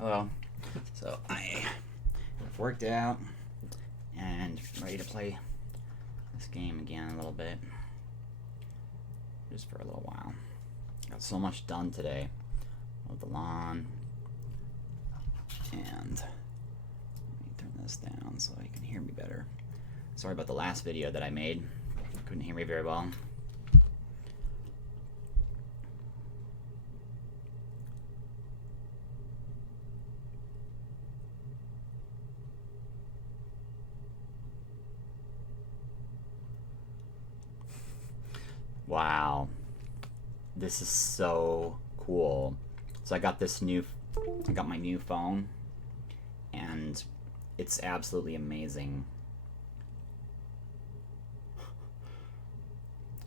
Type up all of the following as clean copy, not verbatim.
Hello. So I have worked out and ready to play this game again a little bit. Just for a little while. Got so much done today. Mowed the lawn. And let me turn this down so you can hear me better. Sorry about the last video that I made. Couldn't hear me very well. Wow, this is so cool. So I got my new phone, and it's absolutely amazing.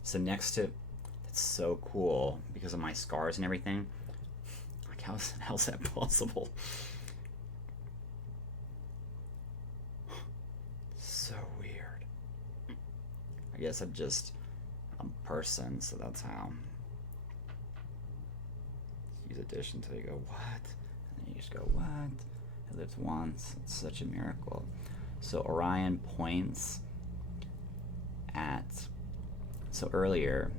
So next to, it's so cool because of my scars and everything. Like how's that possible? So weird. I guess I'm just a person, so that's how. Use addition until you go, what? And then you just go, what? It lives once. It's such a miracle. So Orion points at, so earlier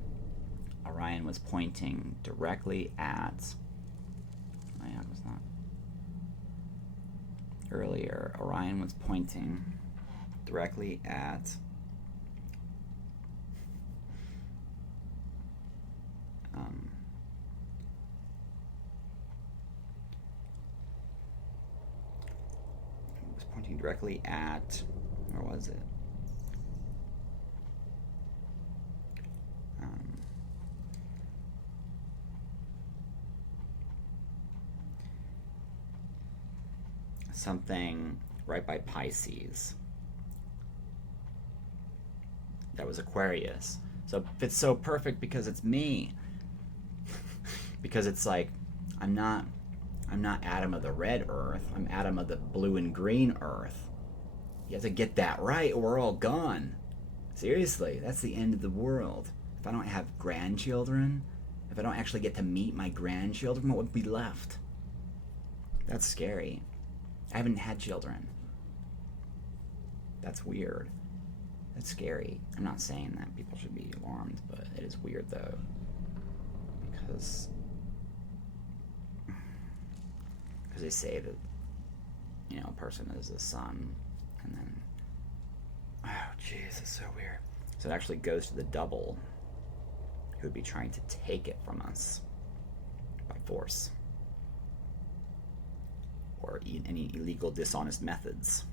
Orion was pointing directly at, oh yeah, it was not. Earlier Orion was pointing directly at directly at, where was it? Something right by Pisces. That was Aquarius. So it fits so perfect because it's me. Because it's like, I'm not Adam of the red earth. I'm Adam of the blue and green earth. You have to get that right or we're all gone. Seriously, that's the end of the world. If I don't have grandchildren, if I don't actually get to meet my grandchildren, what would be left? That's scary. I haven't had children. That's weird. That's scary. I'm not saying that people should be alarmed, but it is weird though. Because they say that, you know, a person is the sun, and then, oh jeez, it's so weird. So it actually goes to the double, who would be trying to take it from us by force, or any illegal, dishonest methods.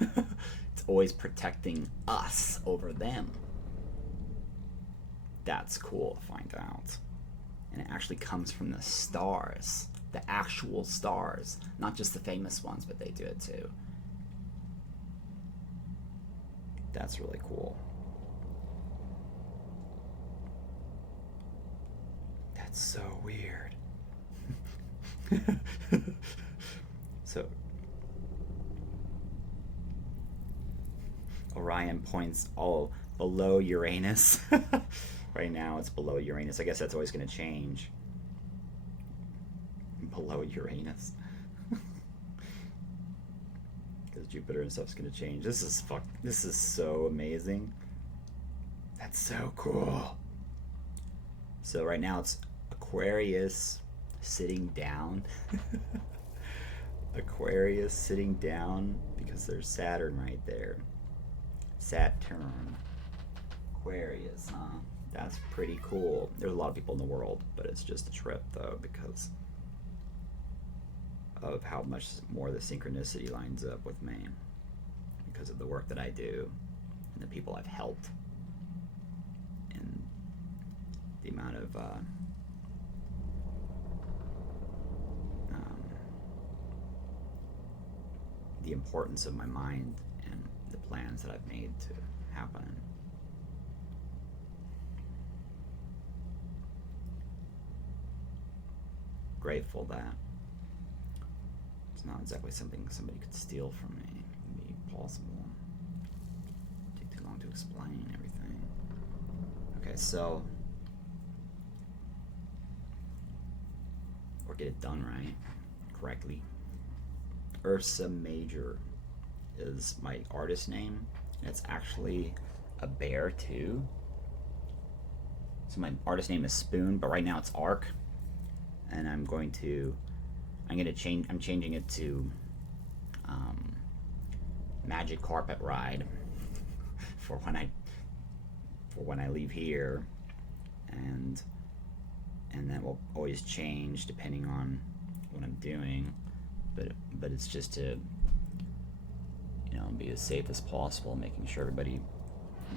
It's always protecting us over them. That's cool to find out. And it actually comes from the stars. The actual stars, not just the famous ones, but they do it too. That's really cool. That's so weird. So Orion points all below Uranus. Right now it's below Uranus. I guess that's always going to change. Below Uranus. Because Jupiter and stuff's gonna change. This is so amazing. That's so cool. So right now it's Aquarius sitting down. Aquarius sitting down because there's Saturn right there. Saturn. Aquarius, huh? That's pretty cool. There's a lot of people in the world, but it's just a trip though because of how much more the synchronicity lines up with me because of the work that I do and the people I've helped and the amount of the importance of my mind and the plans that I've made to happen. Grateful that it's not exactly something somebody could steal from me. It would be possible. Take too long to explain everything. Okay, so or get it done right, correctly. Ursa Major is my artist name. And it's actually a bear too. So my artist name is Spoon, but right now it's Arc. And I'm changing it to Magic Carpet Ride for when I leave here, and that will always change depending on what I'm doing, but it's just to be as safe as possible, making sure everybody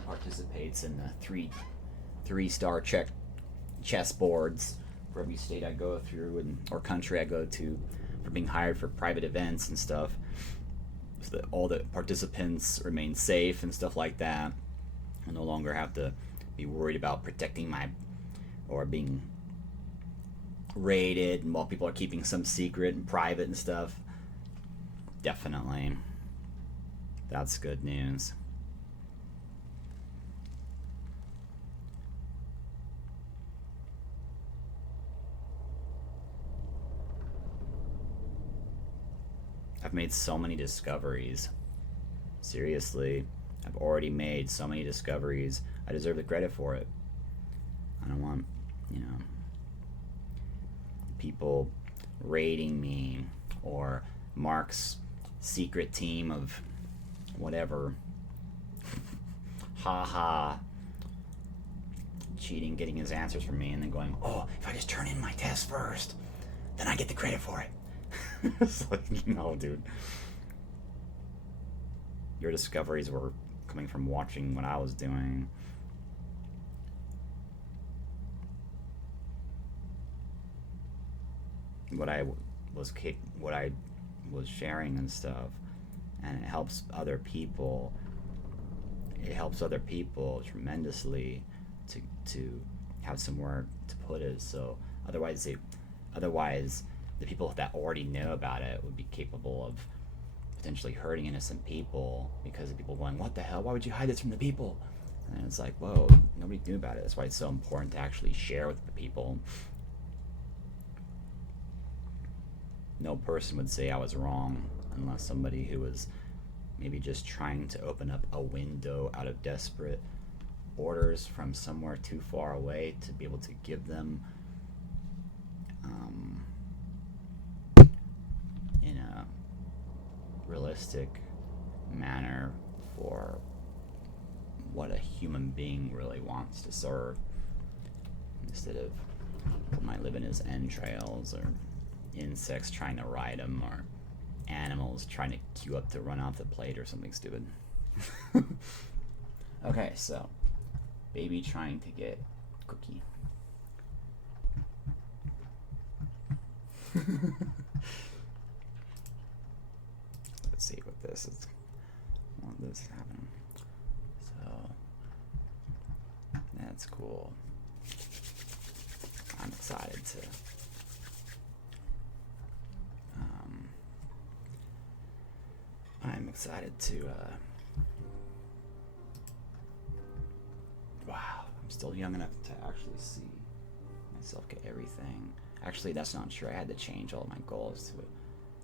participates in the three-star chess boards for every state I go through or country I go to, for being hired for private events and stuff, so that all the participants remain safe and stuff like that. I no longer have to be worried about protecting or being raided, and while people are keeping some secret and private and stuff. Definitely. That's good news. I've made so many discoveries. Seriously, I've already made so many discoveries. I deserve the credit for it. I don't want, people raiding me, or Mark's secret team of whatever, cheating, getting his answers from me, and then going, oh, if I just turn in my test first, then I get the credit for it. It's like, no, dude. Your discoveries were coming from watching what I was doing. What I was sharing and stuff, and it helps other people. It helps other people tremendously to have somewhere to put it. So otherwise the people that already know about it would be capable of potentially hurting innocent people, because of people going, what the hell, why would you hide this from the people? And it's like, whoa, nobody knew about it. That's why it's so important to actually share with the people. No person would say I was wrong unless somebody who was maybe just trying to open up a window out of desperate orders from somewhere too far away to be able to give them in a realistic manner for what a human being really wants to serve, instead of what might live in his entrails, or insects trying to ride him, or animals trying to queue up to run off the plate, or something stupid. Okay, so baby trying to get cookie. Let's see what this is. What this is happening. So that's cool. I'm excited to wow, I'm still young enough to actually see myself get everything. Actually, that's not true. I had to change all my goals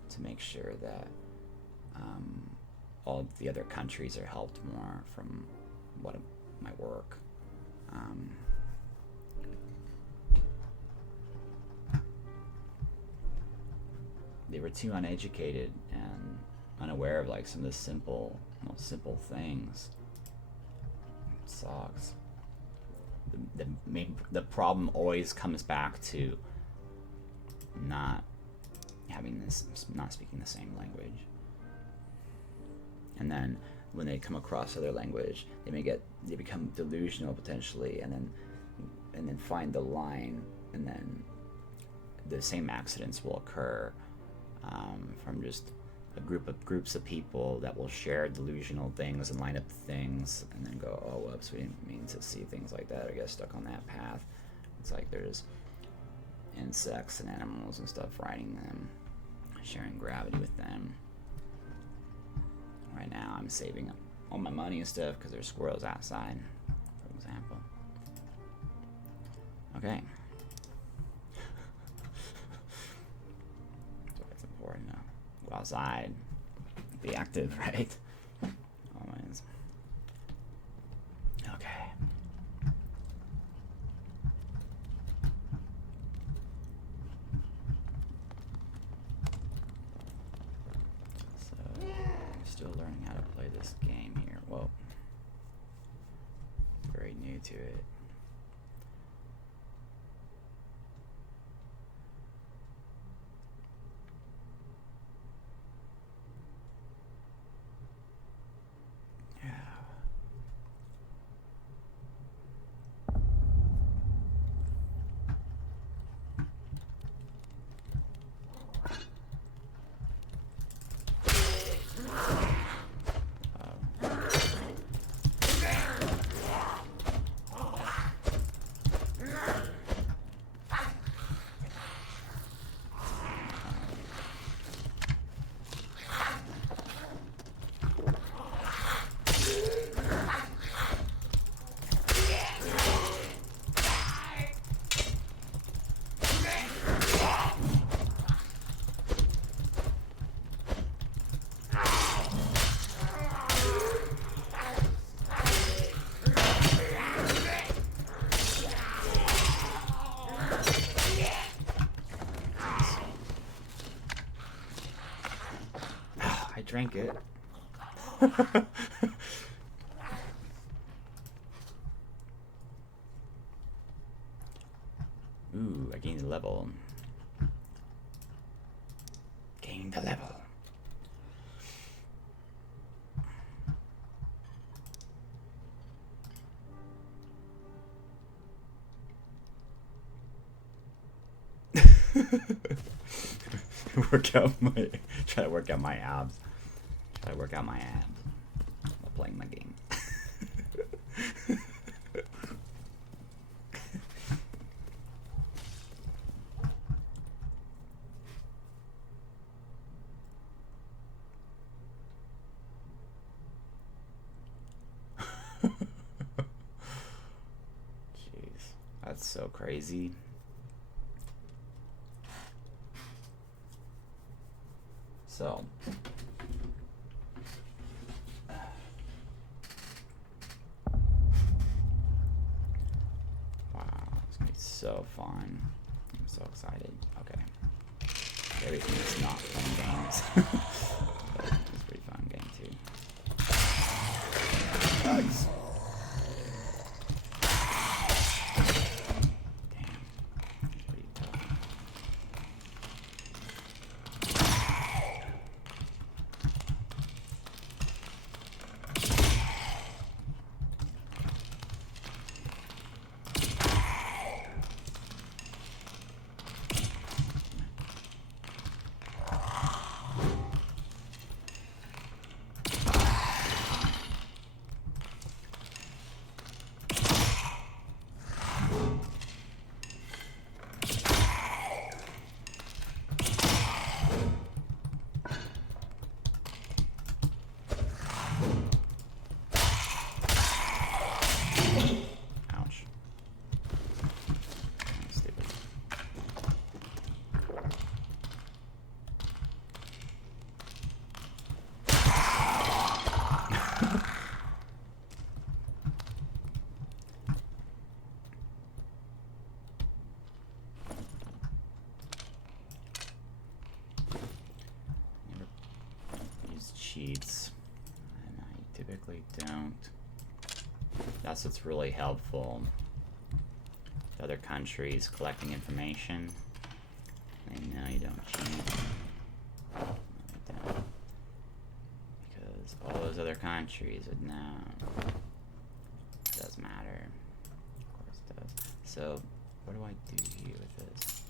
to make sure that all of the other countries are helped more from my work. They were too uneducated and unaware of like some of the most simple things. It sucks. The problem always comes back to not speaking the same language. And then when they come across other language, they become delusional potentially, and then find the line, and then the same accidents will occur from just groups of people that will share delusional things and line up things, and then go, oh whoops, we didn't mean to see things like that, or get stuck on that path. It's like there's insects and animals and stuff riding them, sharing gravity with them. Right now I'm saving up all my money and stuff because there's squirrels outside, for example. Okay. So it's important to Go outside. Be active, right? Always. Okay. So, I'm still learning how to play this game here. Whoa. Very new to it. I drank it. Ooh, I gained a level. Gained a level. Try to work out my abs. Try to work out my abs while playing my game. Jeez, that's so crazy. So, wow, it's gonna be so fun. I'm so excited. Okay. Everything is not fun games. But it's a pretty fun game too. Nice. Damn. It's pretty tough. Ouch. Stupid. Never use cheats, and I typically don't. That's what's really helpful. The other countries collecting information. They know you don't cheat. No, they don't. Because all those other countries would know. It does matter. Of course it does. So, what do I do here with this?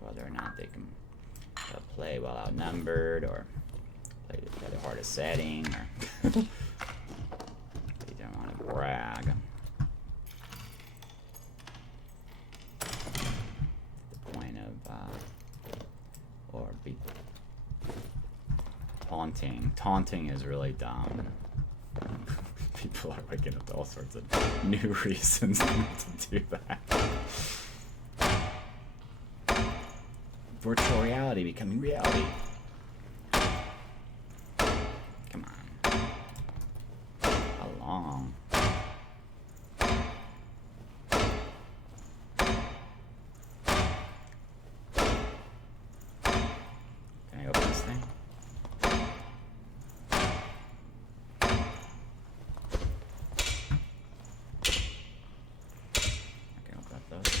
Whether or not they can play well outnumbered, or play the hardest setting, or they don't want to brag. To the point of, or be taunting. Taunting is really dumb. People People are waking up to all sorts of new reasons to do that. Virtual reality becoming reality. Come on. How long? Can I open this thing? I can open up those.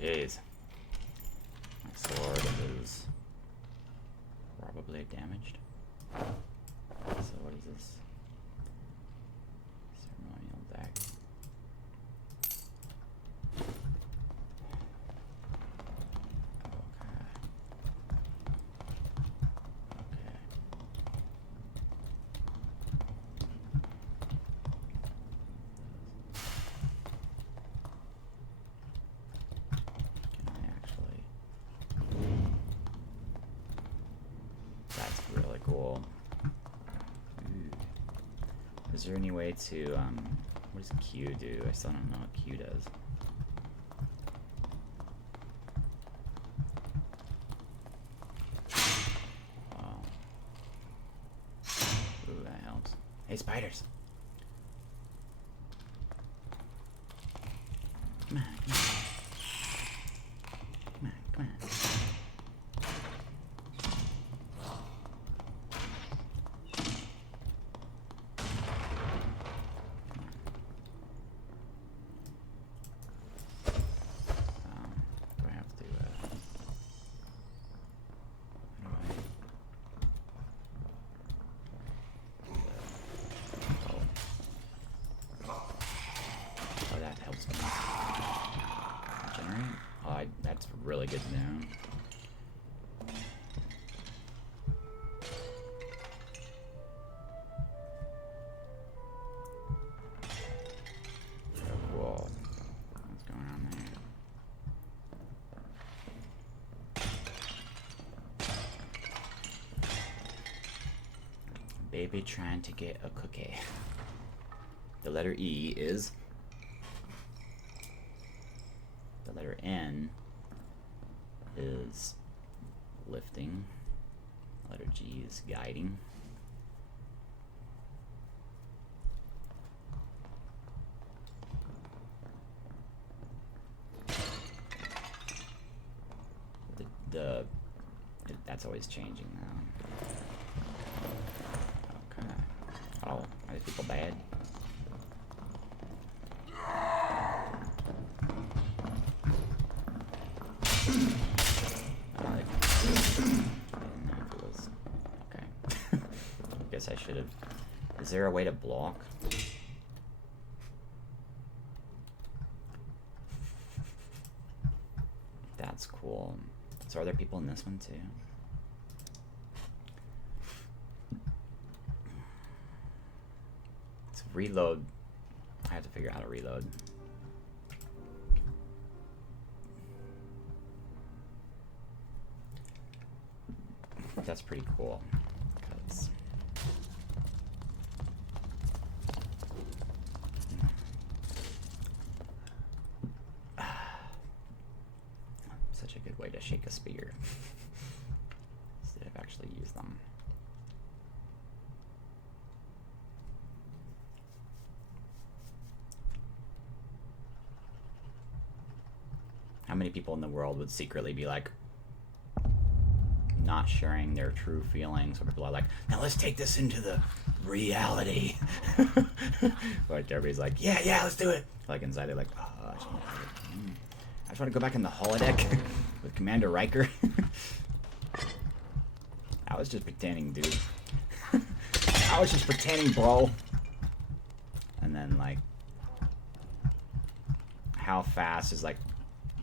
Jeez. My sword is probably damaged. So what is this? Ceremonial deck. Cool. Is there any way to, what does Q do? I still don't know what Q does. Wow. Ooh, that helps. Hey, spiders! Come on, come on. Come on, come on. That's really good to know. Oh, cool. What's going on there? Baby trying to get a cookie. The letter E is. The letter N is lifting. Letter G is guiding. That's always changing now. Okay. Oh, are these people bad? I should have. Is there a way to block? That's cool. So are there people in this one too? Let's reload. I have to figure out how to reload. That's pretty cool. Such a good way to shake a spear instead of actually use them. How many people in the world would secretly be like not sharing their true feelings, or people are like, now let's take this into the reality. Like everybody's like, yeah, let's do it. Like inside they're like, oh, I just want to go back in the holodeck with Commander Riker. I was just pretending, dude. I was just pretending, bro. And then like, how fast is like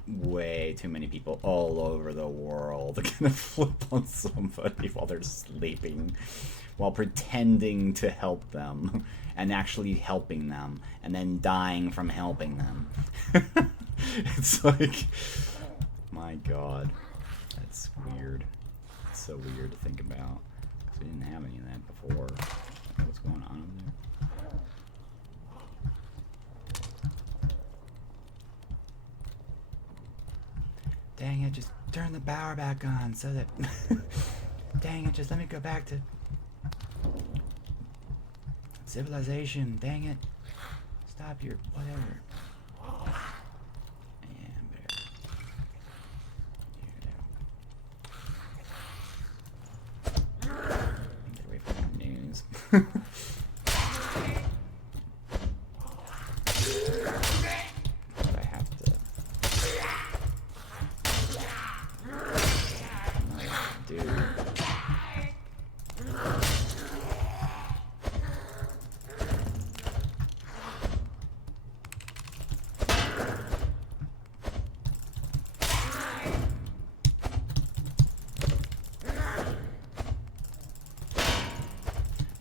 way too many people all over the world gonna flip on somebody while they're sleeping, while pretending to help them and actually helping them and then dying from helping them. It's like, my my god. That's weird. It's so weird to think about. Because we didn't have any of that before. What's going on over there? Dang it, just turn the power back on so that... Dang it, just let me go back to... civilization, dang it. Stop your whatever. And there. Get away from the news. But I have to... Dude.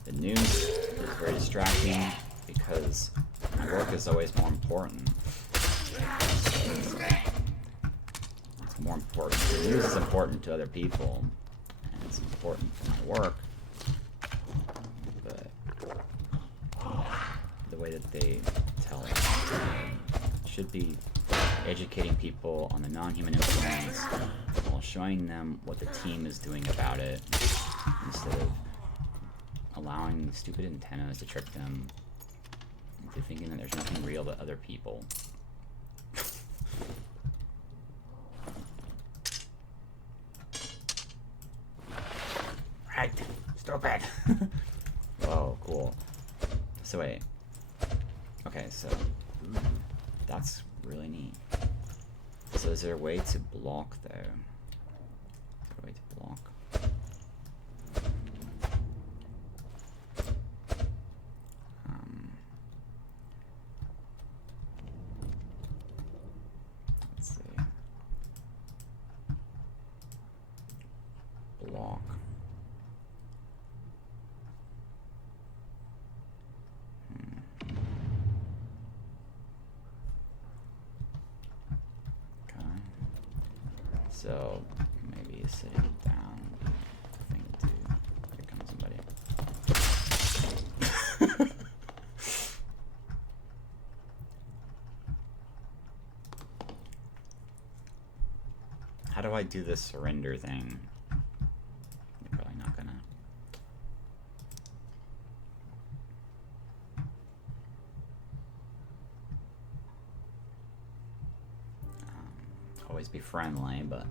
The news is very distracting because my work is always more important. It's more important. The news is important to other people, and it's important for my work. But the way that they tell it should be educating people on the non-human influence while showing them what the team is doing about it, instead of allowing stupid antennas to trick them into thinking that there's nothing real but other people. Right, stupid. Whoa, cool. So wait. Okay, so that's really neat. So is there a way to block though? A way to block? Let's see. Block. So maybe sitting down thing to do. Here comes somebody. How do I do this surrender thing? You're probably not gonna. Always be friendly, but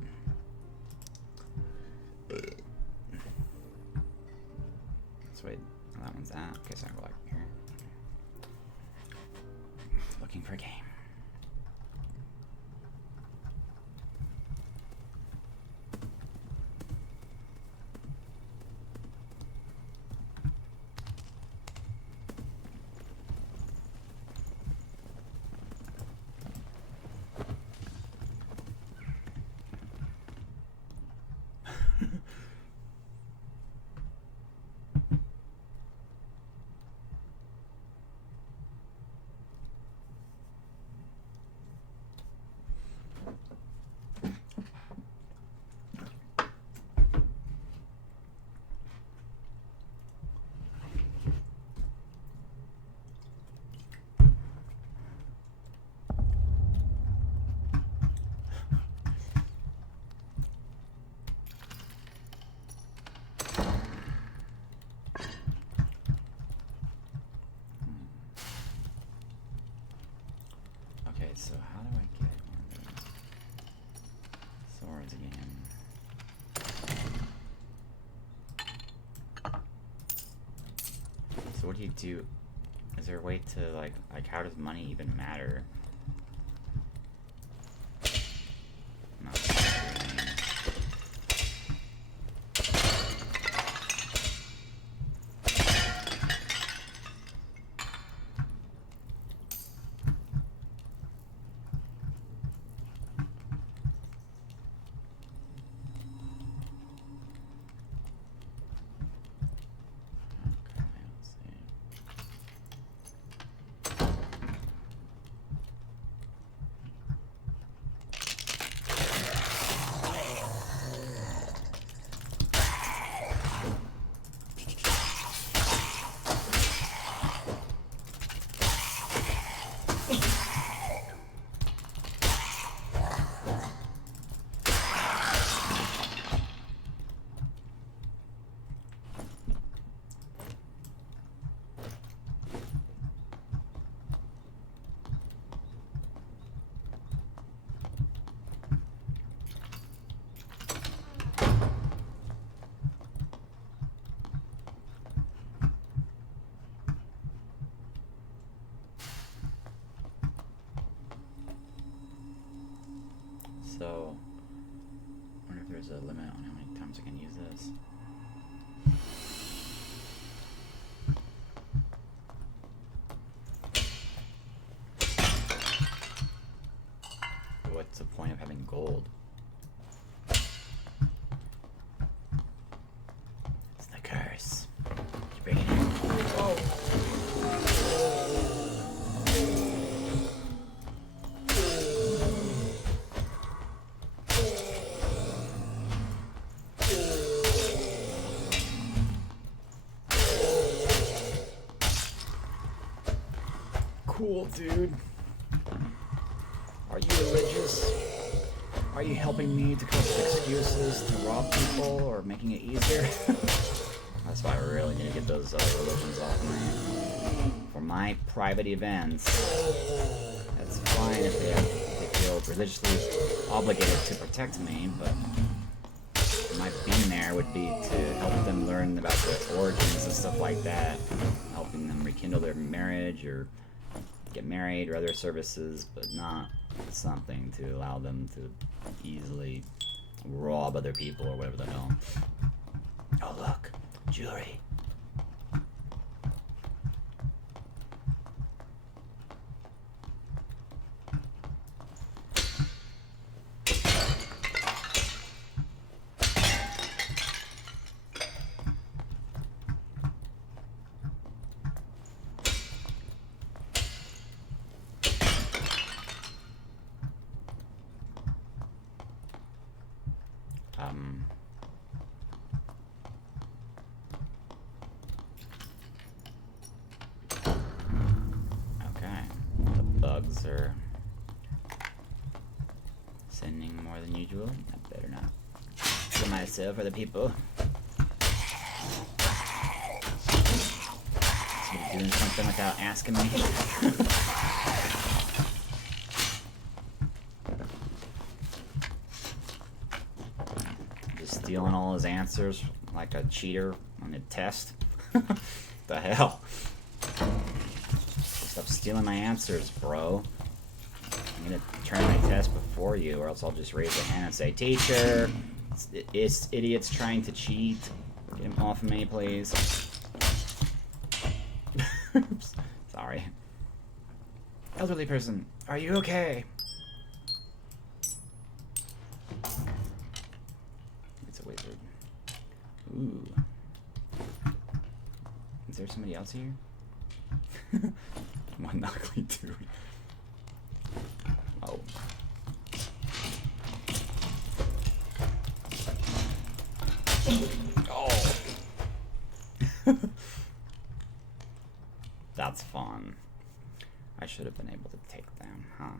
let's wait. That one's that. Okay, so I go like here. Looking for a game. Okay, so how do I get one of those swords again? So what do you do? Is there a way to like how does money even matter? No. So, I wonder if there's a limit on how many times I can use this. What's the point of having gold? It's the curse. You bring it in. Whoa. Cool, dude. Are you religious? Are you helping me to come up with excuses to rob people or making it easier? That's why I really need to get those other religions off me. For my private events, that's fine if they feel religiously obligated to protect me, but my being there would be to help them learn about the origins and stuff like that, helping them rekindle their marriage or get married or other services, but not something to allow them to easily rob other people or whatever the hell. Oh look, jewelry. Okay, the bugs are sending more than usual. I better not kill myself or the people. Somebody doing something without asking me. Stealing all his answers like a cheater on a test. The hell? Stop stealing my answers, bro. I'm gonna turn my test before you, or else I'll just raise a hand and say, "Teacher, it's idiots trying to cheat. Get him off of me, please." Oops. Sorry. Elderly person, are you okay? Ooh. Is there somebody else here? One ugly dude. Oh. Oh. That's fun. I should have been able to take them, huh?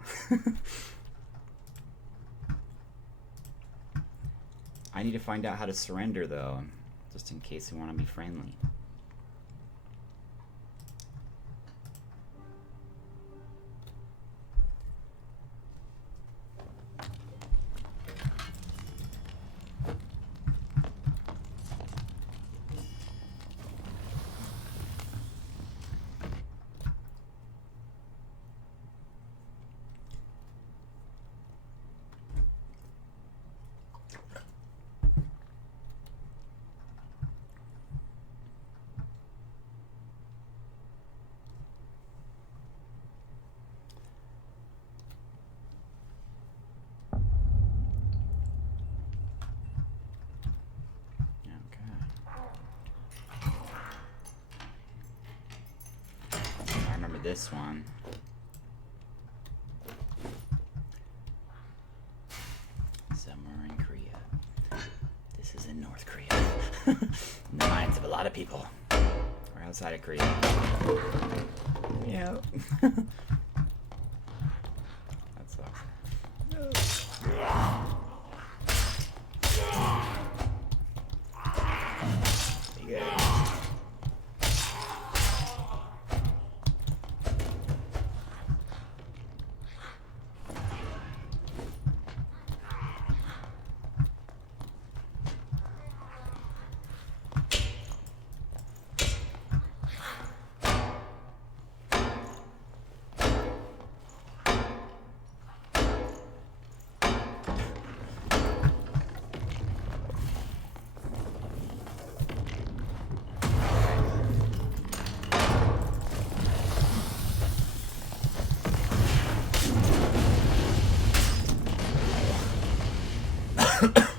I need to find out how to surrender, though, just in case we want to be friendly. This one. Somewhere in Korea. This is in North Korea. In the minds of a lot of people. Or outside of Korea. Yeah. That sucks. Yeah. I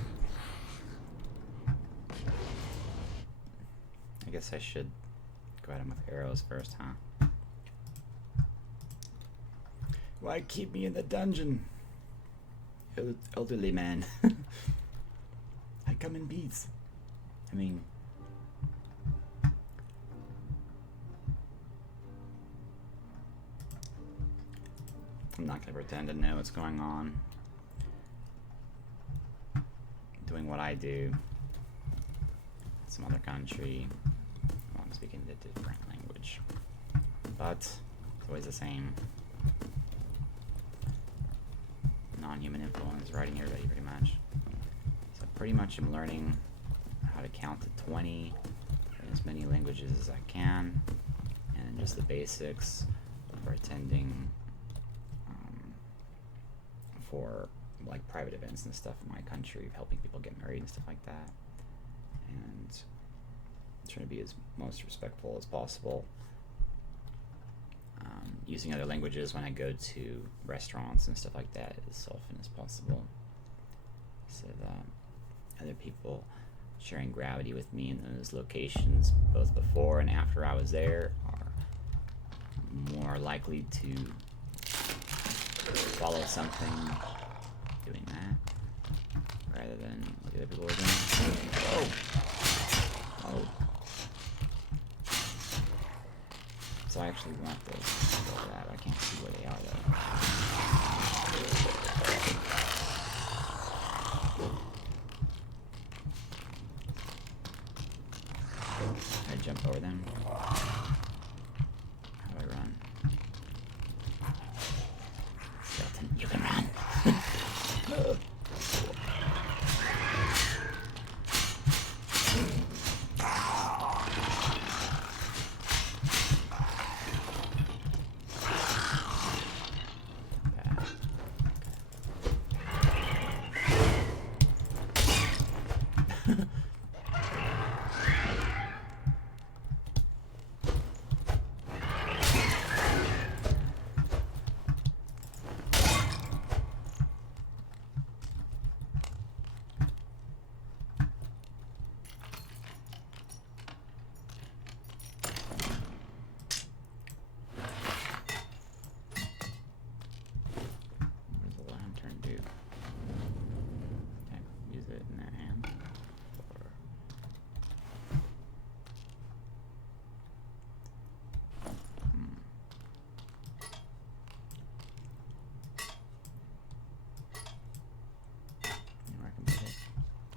guess I should go at him with arrows first, huh? Why keep me in the dungeon? Elderly man. I come in peace. I mean... I'm not gonna pretend to know what's going on. Doing what I do. Some other country. Well, I'm speaking a different language. But it's always the same. Non-human influence, writing everybody pretty much. So pretty much I'm learning how to count to 20 in as many languages as I can. And just the basics of bartending for like private events and stuff in my country, helping people get married and stuff like that. And trying to be as most respectful as possible. Using other languages when I go to restaurants and stuff like that as often as possible, so that other people sharing gravity with me in those locations, both before and after I was there, are more likely to follow something doing that rather than what the other people are doing. Oh. So I actually want those to go to that. I can't see where they are though. Can I jump over them? How do I run? Skeleton, you can run.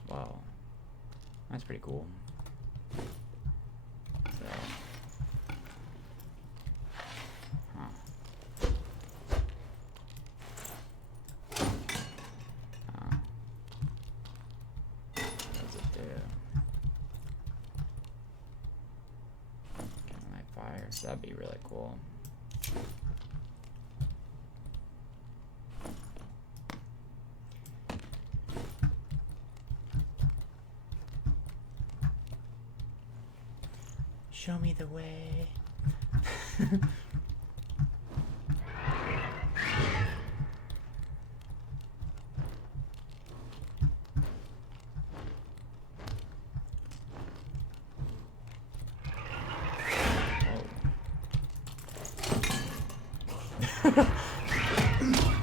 Wow, that's pretty cool. So, what does it do? Can light fires? That'd be really cool. Show me the way.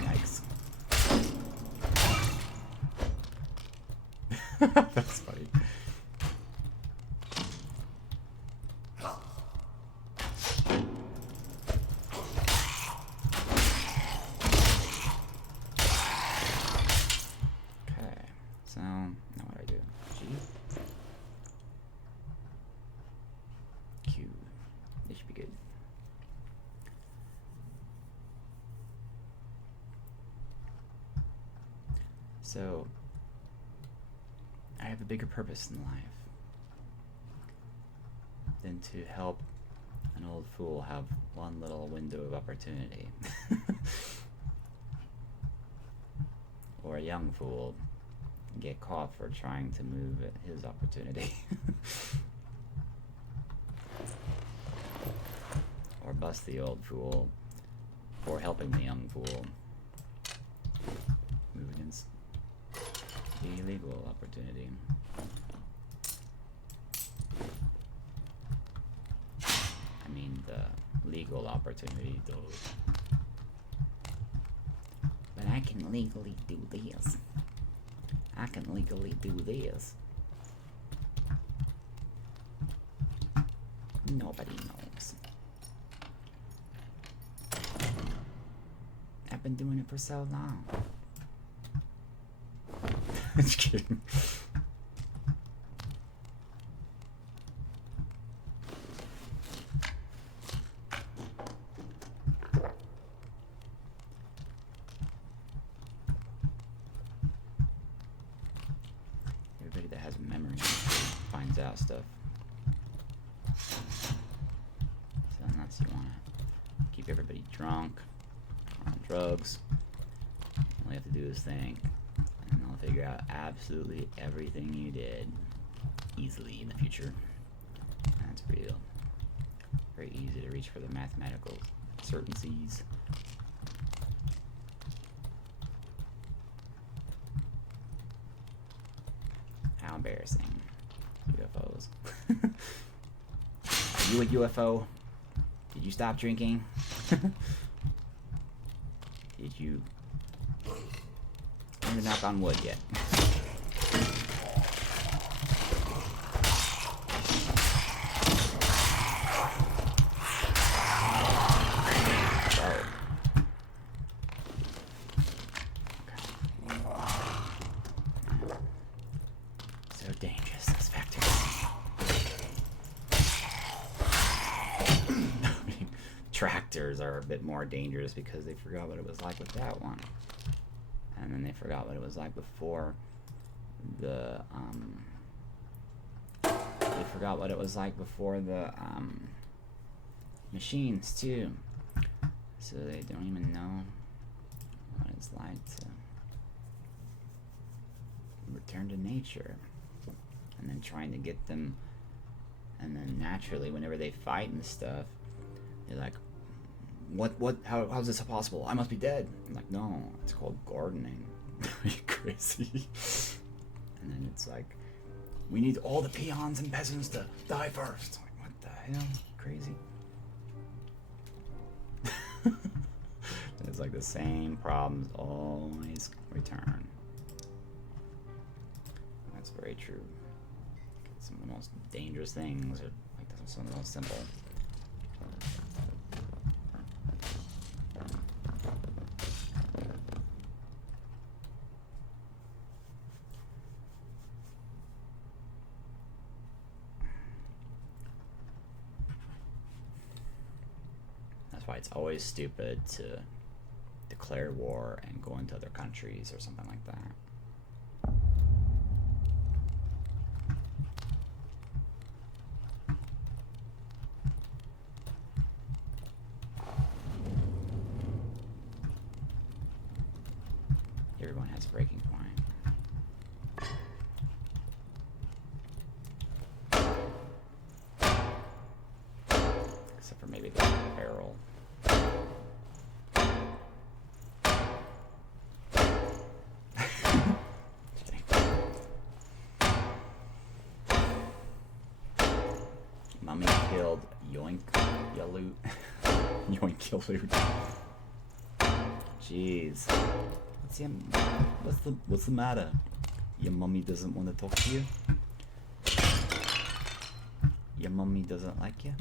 Yikes. That's funny. So, now what do I do? G? Q. This should be good. So, I have a bigger purpose in life than to help an old fool have one little window of opportunity. Or a young fool get caught for trying to move at his opportunity. Or bust the old fool for helping the young fool move against The legal opportunity. I mean the legal opportunity though. But I can legally do this. I can legally do this. Nobody knows. I've been doing it for so long. Just kidding. Everybody that has memory finds out stuff. So unless you want to keep everybody drunk or on drugs, all you have to do is think, and they'll figure out absolutely everything you did easily in the future. That's real. Very easy to reach for the mathematical certainties. How embarrassing. UFOs. Are you a UFO? Did you stop drinking? Did you... I'm gonna knock on wood yet. So dangerous, those factors. Tractors are a bit more dangerous because they forgot what it was like with that one. And then they forgot what it was like before the, they forgot what it was like before the, machines, too. So they don't even know what it's like to return to nature. And then trying to get them, and then naturally, whenever they fight and stuff, they're like, how's this possible? I must be dead. I'm like, no, it's called gardening. Are you crazy? And then it's like, we need all the peons and peasants to die first. Like, what the hell? Crazy. It's like the same problems always return. That's very true. Some of the most dangerous things are like some of the most simple. That's why it's always stupid to declare war and go into other countries or something like that. Everyone has a breaking point. Except for maybe the barrel. Mummy killed Yoink Yaloot. Yoink Yaloot. Jeez. What's the matter? Your mummy doesn't want to talk to you? Your mummy doesn't like you?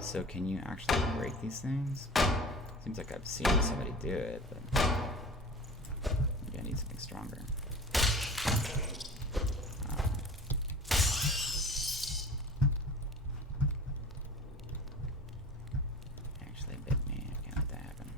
So can you actually break these things? Seems like I've seen somebody do it, but maybe I need something stronger. Actually bit me. I can't let that happen.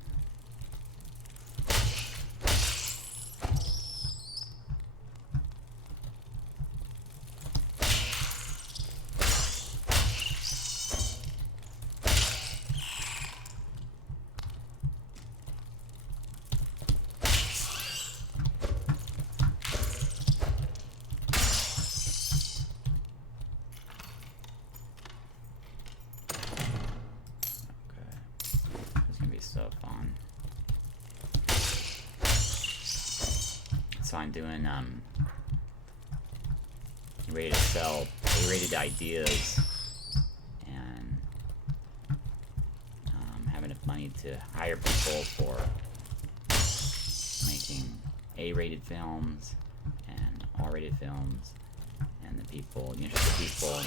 So I'm doing ready to sell A-rated ideas, and have enough money to hire people for making A-rated films and R-rated films, and the interested people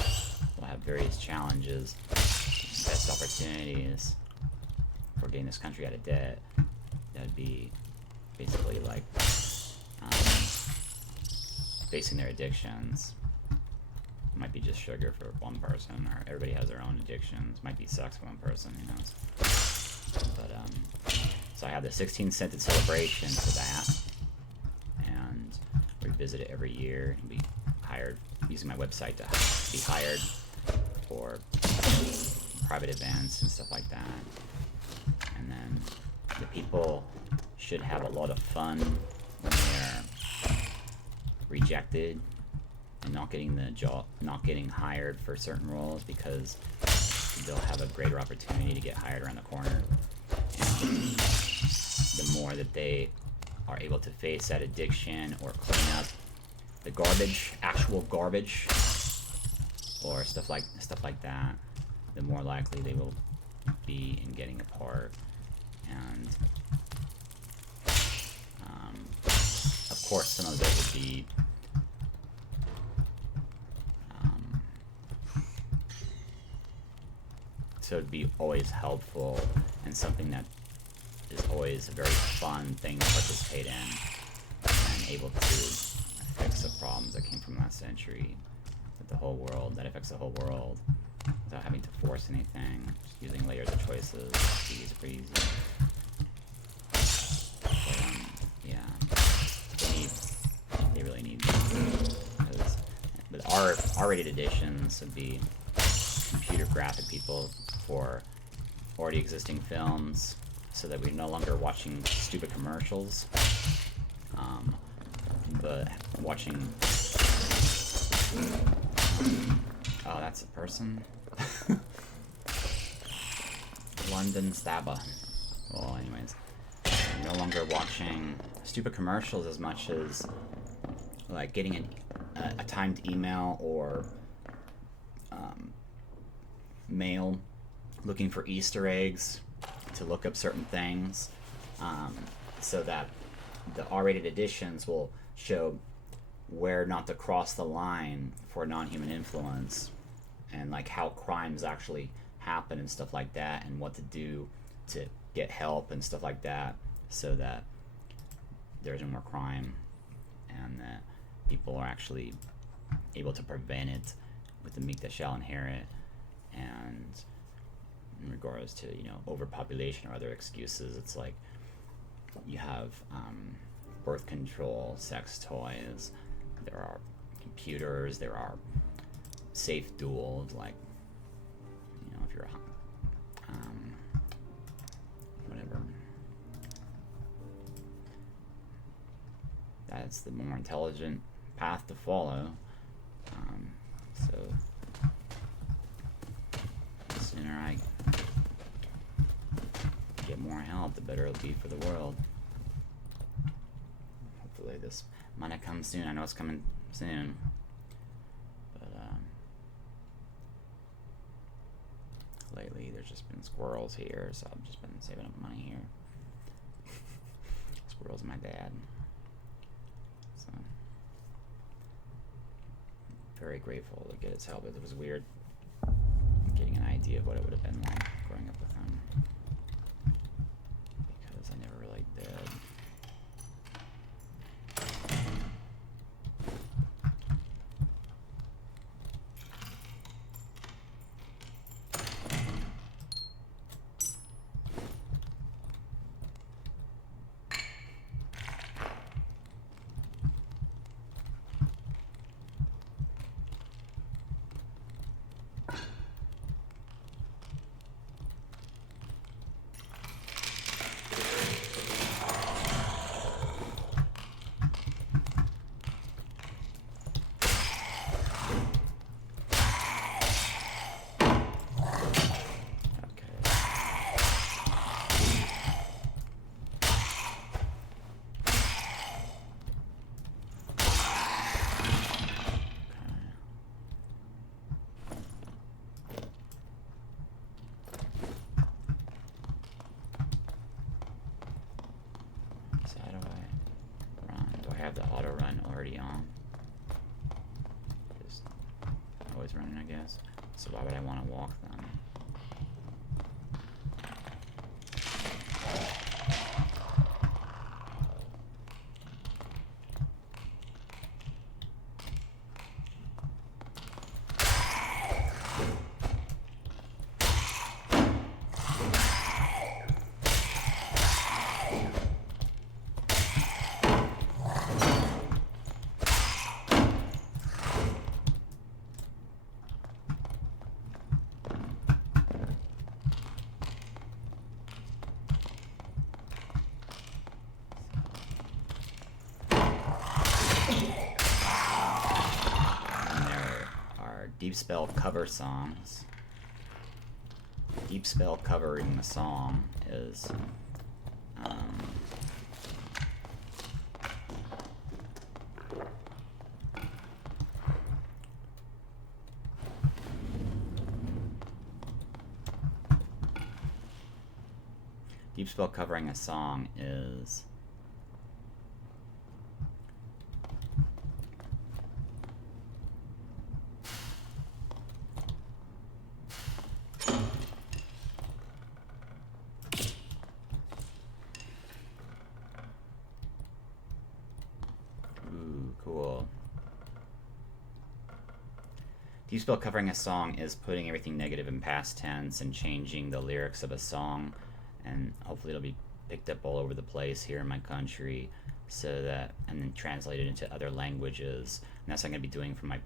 will have various challenges, best opportunities for getting this country out of debt. That'd be basically like facing their addictions. It might be just sugar for one person, or everybody has their own addictions. It might be sex for one person, who knows. But so I have the 16 scented celebration for that, and we visit it every year and be hired using my website to be hired for private events and stuff like that. And then the people should have a lot of fun when they're rejected and not getting the job, not getting hired for certain roles, because they'll have a greater opportunity to get hired around the corner. And the more that they are able to face that addiction or clean up the garbage, actual garbage, or stuff like that, the more likely they will be in getting a part. And of course, some of it would be so it'd be always helpful and something that is always a very fun thing to participate in, and able to fix the problems that came from last century, that affects the whole world, without having to force anything, just using layers of choices. It's pretty easy. But, yeah, they really need because with R-rated editions would be computer graphic people for already existing films, so that we're no longer watching stupid commercials, but watching oh, that's a person. London Stabba. Well, anyways, we're no longer watching stupid commercials as much as like getting a timed email or mail looking for Easter eggs to look up certain things, so that the R-rated editions will show where not to cross the line for non-human influence, and like how crimes actually happen and stuff like that, and what to do to get help and stuff like that, so that there's no more crime and that people are actually able to prevent it with the meek that shall inherit. And in regards to, overpopulation or other excuses, it's like you have birth control, sex toys, there are computers, there are safe duels, like, if you're whatever, that's the more intelligent path to follow. So the sooner I get more help, the better it'll be for the world. Hopefully this might not come soon. I know it's coming soon, but lately there's just been squirrels here, so I've just been saving up money here. Squirrels, my dad. So very grateful to get his help. It was weird getting an idea of what it would have been like growing up with him, because I never really did. already on. Just always running, I guess. So why would I want to walk them? Deep spell cover songs. Deep spell covering the song is deep spell covering a song is cool. Deep spell covering a song is putting everything negative in past tense and changing the lyrics of a song, and hopefully it'll be picked up all over the place here in my country, so that, and then translated into other languages. And that's what I'm going to be doing for my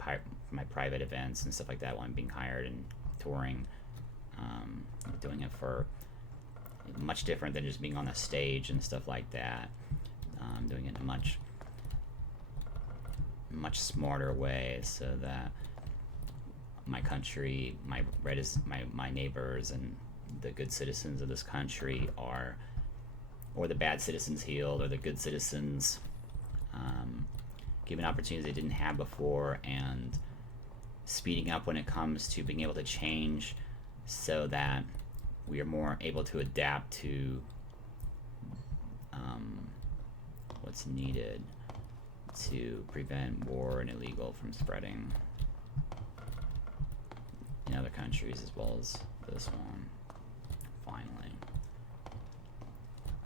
private events and stuff like that while I'm being hired and touring. Doing it for much different than just being on a stage and stuff like that. Doing it in a much smarter way, so that my country, my neighbors, and the good citizens of this country are, or the bad citizens healed, or the good citizens given opportunities they didn't have before, and speeding up when it comes to being able to change, so that we are more able to adapt to what's needed to prevent war and illegal from spreading in other countries, as well as this one. Finally.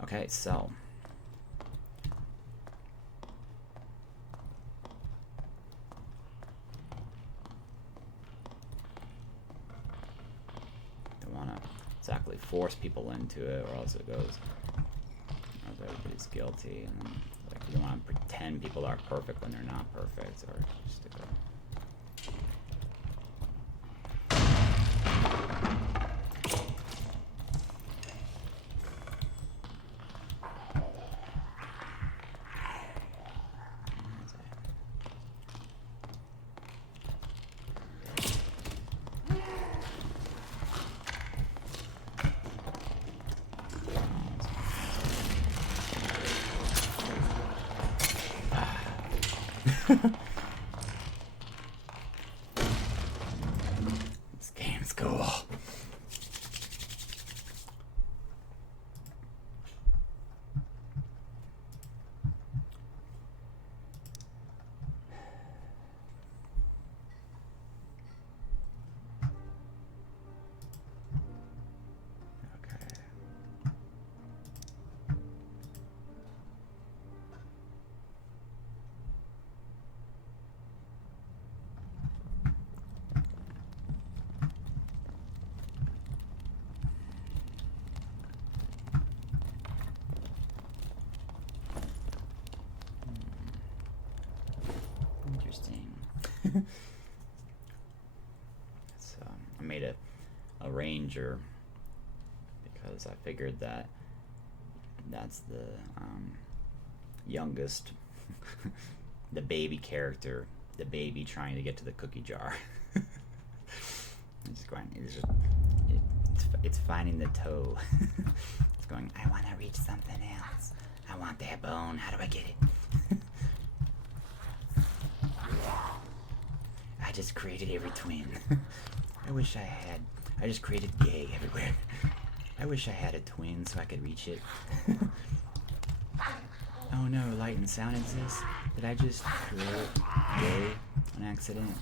Okay, so don't want to exactly force people into it, or else it goes, everybody's guilty, and then, like, you don't want to pretend people are perfect when they're not perfect, or just to go. This game's cool. Interesting. So I made a ranger because I figured that that's the youngest, the baby character, the baby trying to get to the cookie jar. It's going. It's finding the toe. It's going. I want to reach something else. I want that bone. How do I get it? I just created every twin. I just created gay everywhere. I wish I had a twin so I could reach it. Oh no, light and sound exist? Did I just create gay on accident?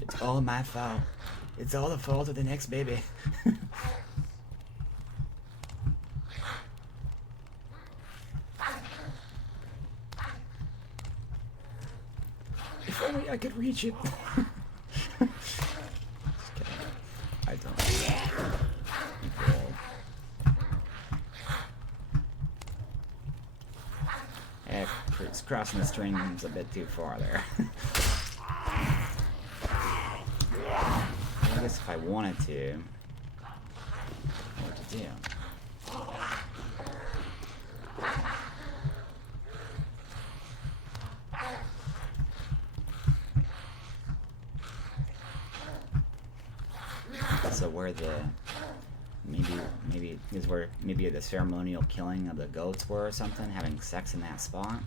It's all my fault. It's all the fault of the next baby. If only I could reach it. Just kidding. I don't do that. People. It's crossing the streams a bit too far there. I guess if I wanted to, what to do? So where the maybe is where maybe the ceremonial killing of the goats were or something, having sex in that spot.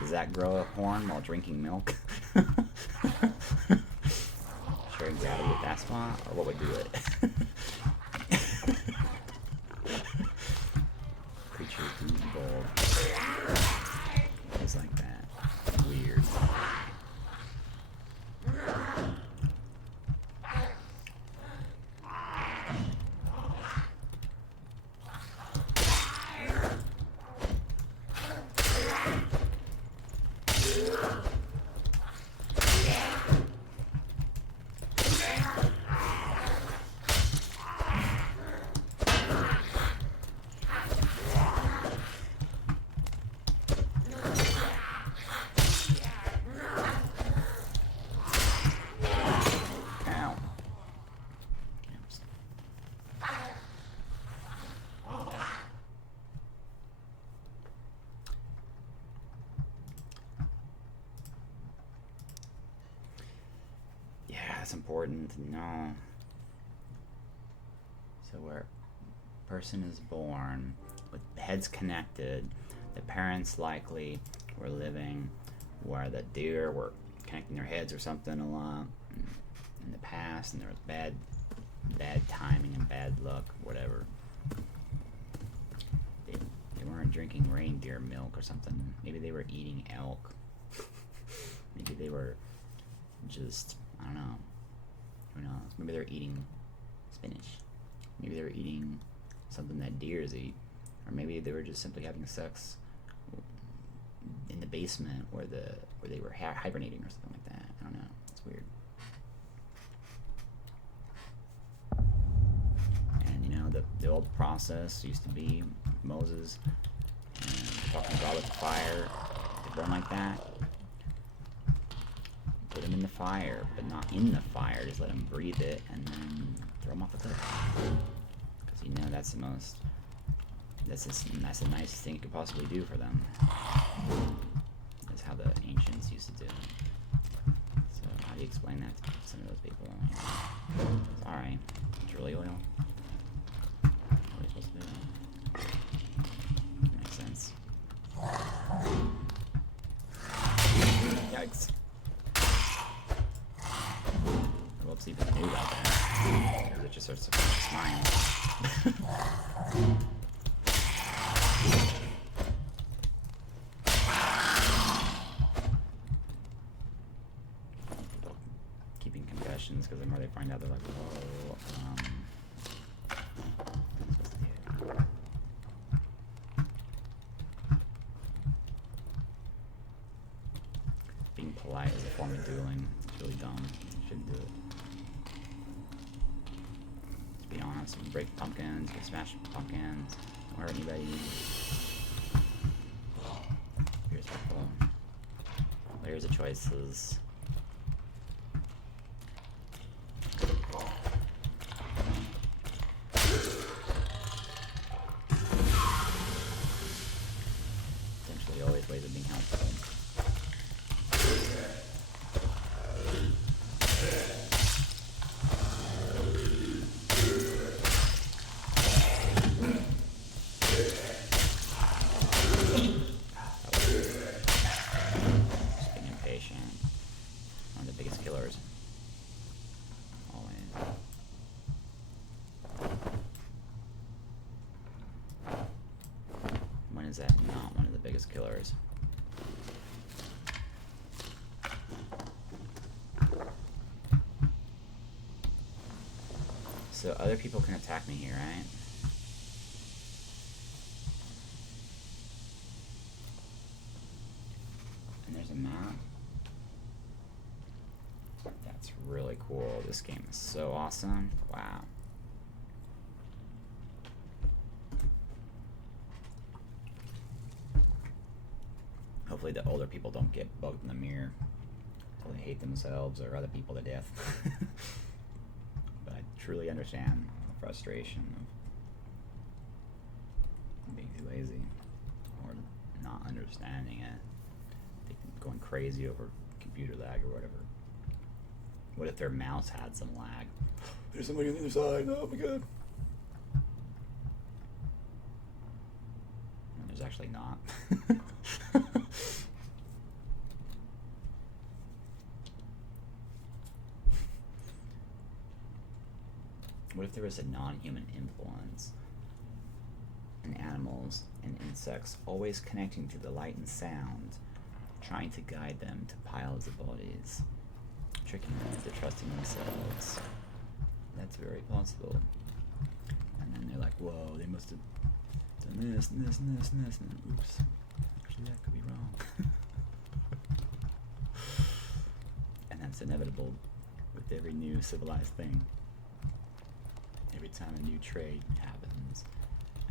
Does that grow a horn while drinking milk? Sharing gravity at that spot, or what would do it? Creatures do evolve. Things like that. Weird. That's important to know. So where a person is born with heads connected, the parents likely were living where the deer were connecting their heads or something a lot in the past, and there was bad timing and bad luck, whatever. They weren't drinking reindeer milk or something. Maybe they were eating elk. Maybe they were just, I don't know. Who knows? Maybe they're eating spinach. Maybe they were eating something that deers eat. Or maybe they were just simply having sex in the basement where they were hibernating or something like that. I don't know. It's weird. And you know, the old process used to be Moses and talking about with the fire. They burn like that. Put them in the fire, but not in the fire. Just let them breathe it, and then throw them off the cliff. Because you know that's the nicest thing you could possibly do for them. That's how the ancients used to do it. So how do you explain that to some of those people? Sorry, it's really oil. What are you supposed to do? Makes sense. Yikes. Whoops, even knew about that. It just starts to smile. Keeping confessions, because the more they find out, they're like, whoa, being polite is a form of dueling. It's really dumb. You shouldn't do it. To be honest, you can break pumpkins, you can smash pumpkins, don't hurt anybody. Be respectful. Layers of choices. Essentially always ways of being helpful. binoculars. So other people can attack me here, right? And there's a map. That's really cool. This game is so awesome. Wow. Hopefully the older people don't get bugged in the mirror until they hate themselves or other people to death. But I truly understand the frustration of being too lazy or not understanding it. Going crazy over computer lag or whatever. What if their mouse had some lag? There's somebody on the other side. Oh my god. And there's actually not. What if there was a non-human influence in animals and insects, always connecting to the light and sound, trying to guide them to piles of bodies, tricking them into trusting themselves? That's very possible. And then they're like, whoa, they must have done this and this and this and this, and then, oops, actually that could be wrong. And that's inevitable with every new civilized thing. Every time a new trade happens.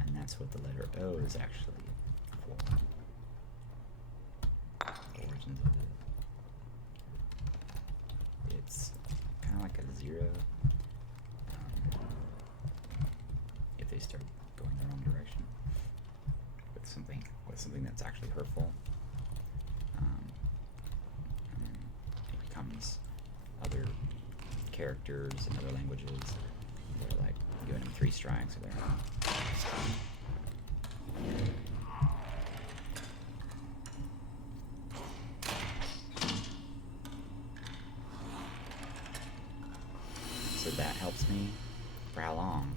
And that's what the letter O is actually for. Origins of it. It's kind of like a zero. If they start going the wrong direction with something that's actually hurtful, and then it becomes other characters in other languages. They're like giving them 3 strikes, or they're so that helps me. For how long?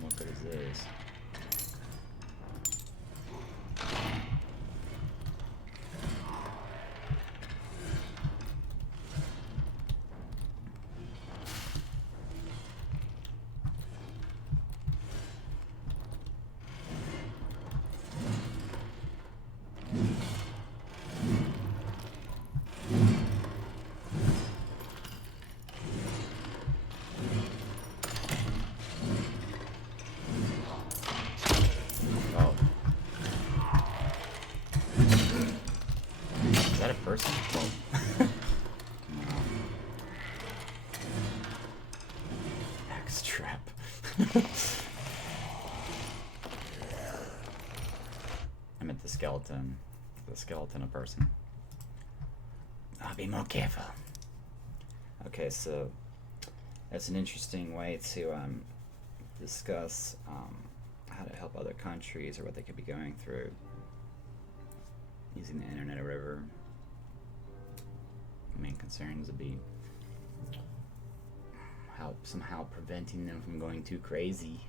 What good is this? Person? Oh. Axe trap. I meant the skeleton. The skeleton of person. I'll be more careful. Okay, so that's an interesting way to discuss how to help other countries or what they could be going through using the internet or whatever. Main concerns would be how somehow preventing them from going too crazy,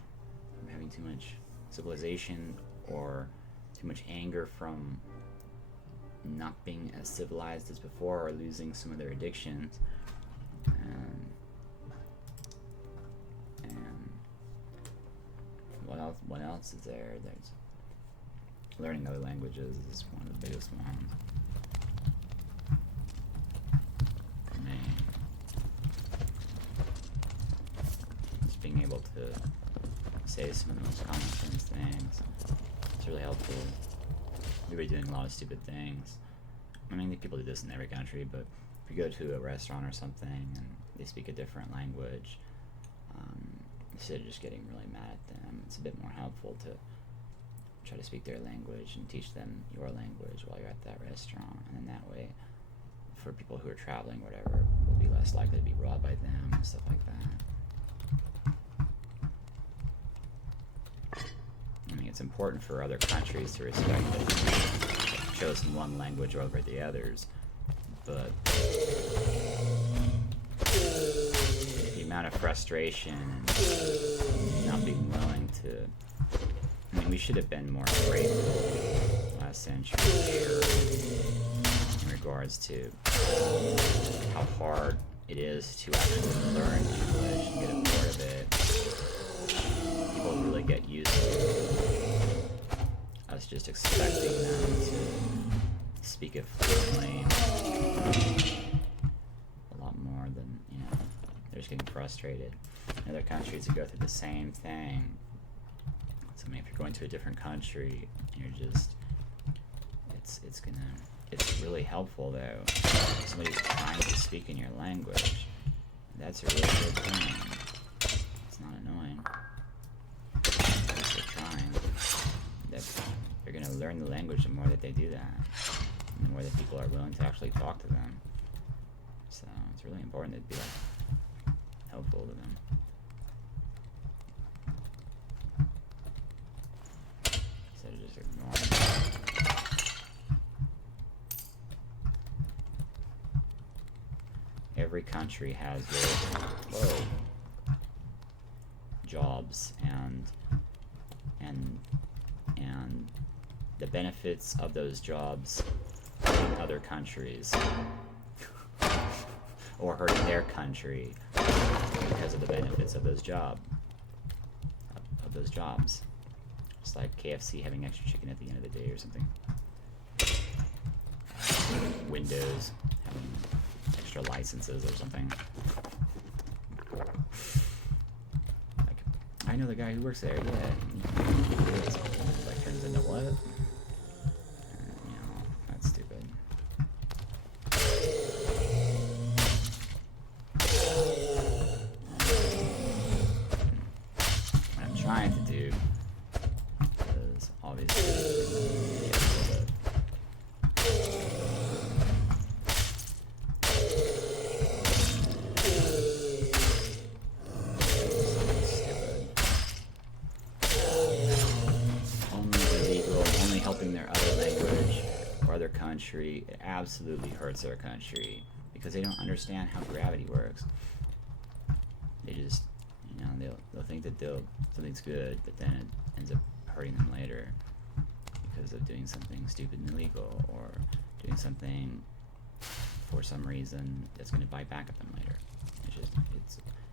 from having too much civilization or too much anger from not being as civilized as before or losing some of their addictions. And what else is there? There's learning other languages is one of the biggest ones. Just being able to say some of the most common sense things. It's really helpful. We were doing a lot of stupid things. I mean, people do this in every country, but if you go to a restaurant or something and they speak a different language, instead of just getting really mad at them, it's a bit more helpful to try to speak their language and teach them your language while you're at that restaurant. And then that way, for people who are traveling, whatever, will be less likely to be robbed by them and stuff like that. I mean, it's important for other countries to respect that you've chosen one language over the others, but the amount of frustration and not being willing to. I mean, we should have been more grateful last century, sure, in regards to how hard it is to actually learn English and get a part of it. People really get used to us just expecting them to speak it fluently a lot more than, they're just getting frustrated. In other countries, you go through the same thing. So, I mean, if you're going to a different country, you're just, it's really helpful, though, if somebody's trying to speak in your language. That's a really good thing. It's not annoying. If they're trying. They're going to learn the language the more that they do that. And the more that people are willing to actually talk to them. So, it's really important to be, helpful to them. Instead of just ignoring them. Every country has their jobs and the benefits of those jobs in other countries or hurting their country because of the benefits of those jobs. It's like KFC having extra chicken at the end of the day or something. Windows having extra licenses or something. Like, I know the guy who works there, yeah. Like, turns into what? That's stupid. What I'm trying to do is obviously get rid of country. It absolutely hurts our country because they don't understand how gravity works. They just, they'll think that something's good, but then it ends up hurting them later because of doing something stupid and illegal or doing something for some reason that's going to bite back at them later.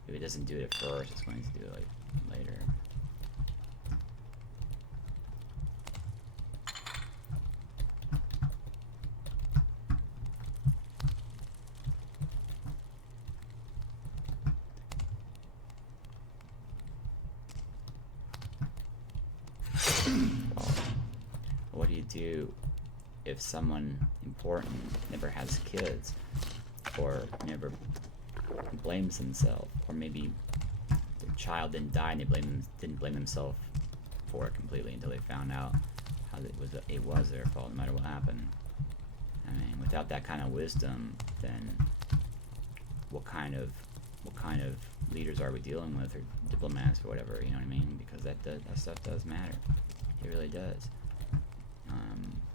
If it doesn't do it at first, it's going to do it later. What do you do if someone important never has kids, or never blames themselves, or maybe their child didn't die and they didn't blame themselves for it completely until they found out how it was their fault no matter what happened? I mean, without that kind of wisdom, then what kind of leaders are we dealing with, or diplomats or whatever, you know what I mean? Because that stuff does matter. It really does.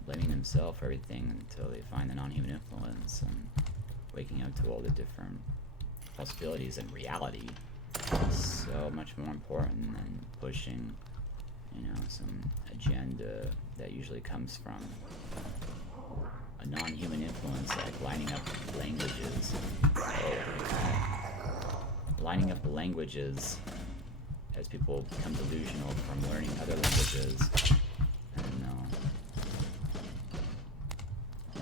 Blaming themselves for everything until they find the non-human influence and waking up to all the different possibilities and reality is so much more important than pushing, some agenda that usually comes from a non-human influence, like lining up languages. Lining up languages as people become delusional from learning other languages, and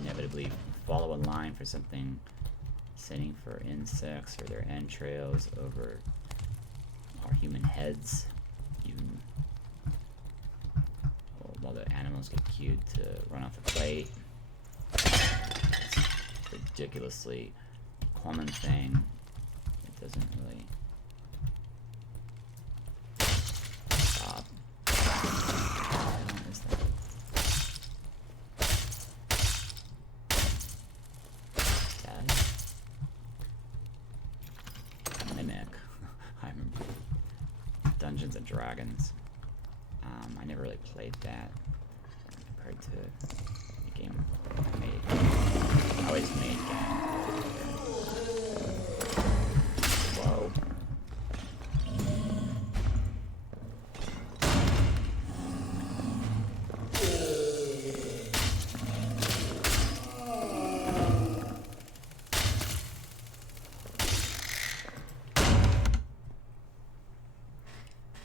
inevitably follow a line for something, sitting for insects or their entrails over our human heads, even while the animals get cued to run off the plate. It's a ridiculously common thing. It doesn't really stop. What is that? Mimic. I remember Dungeons and Dragons. I never really played that compared to the game I made. always made games. Whoa.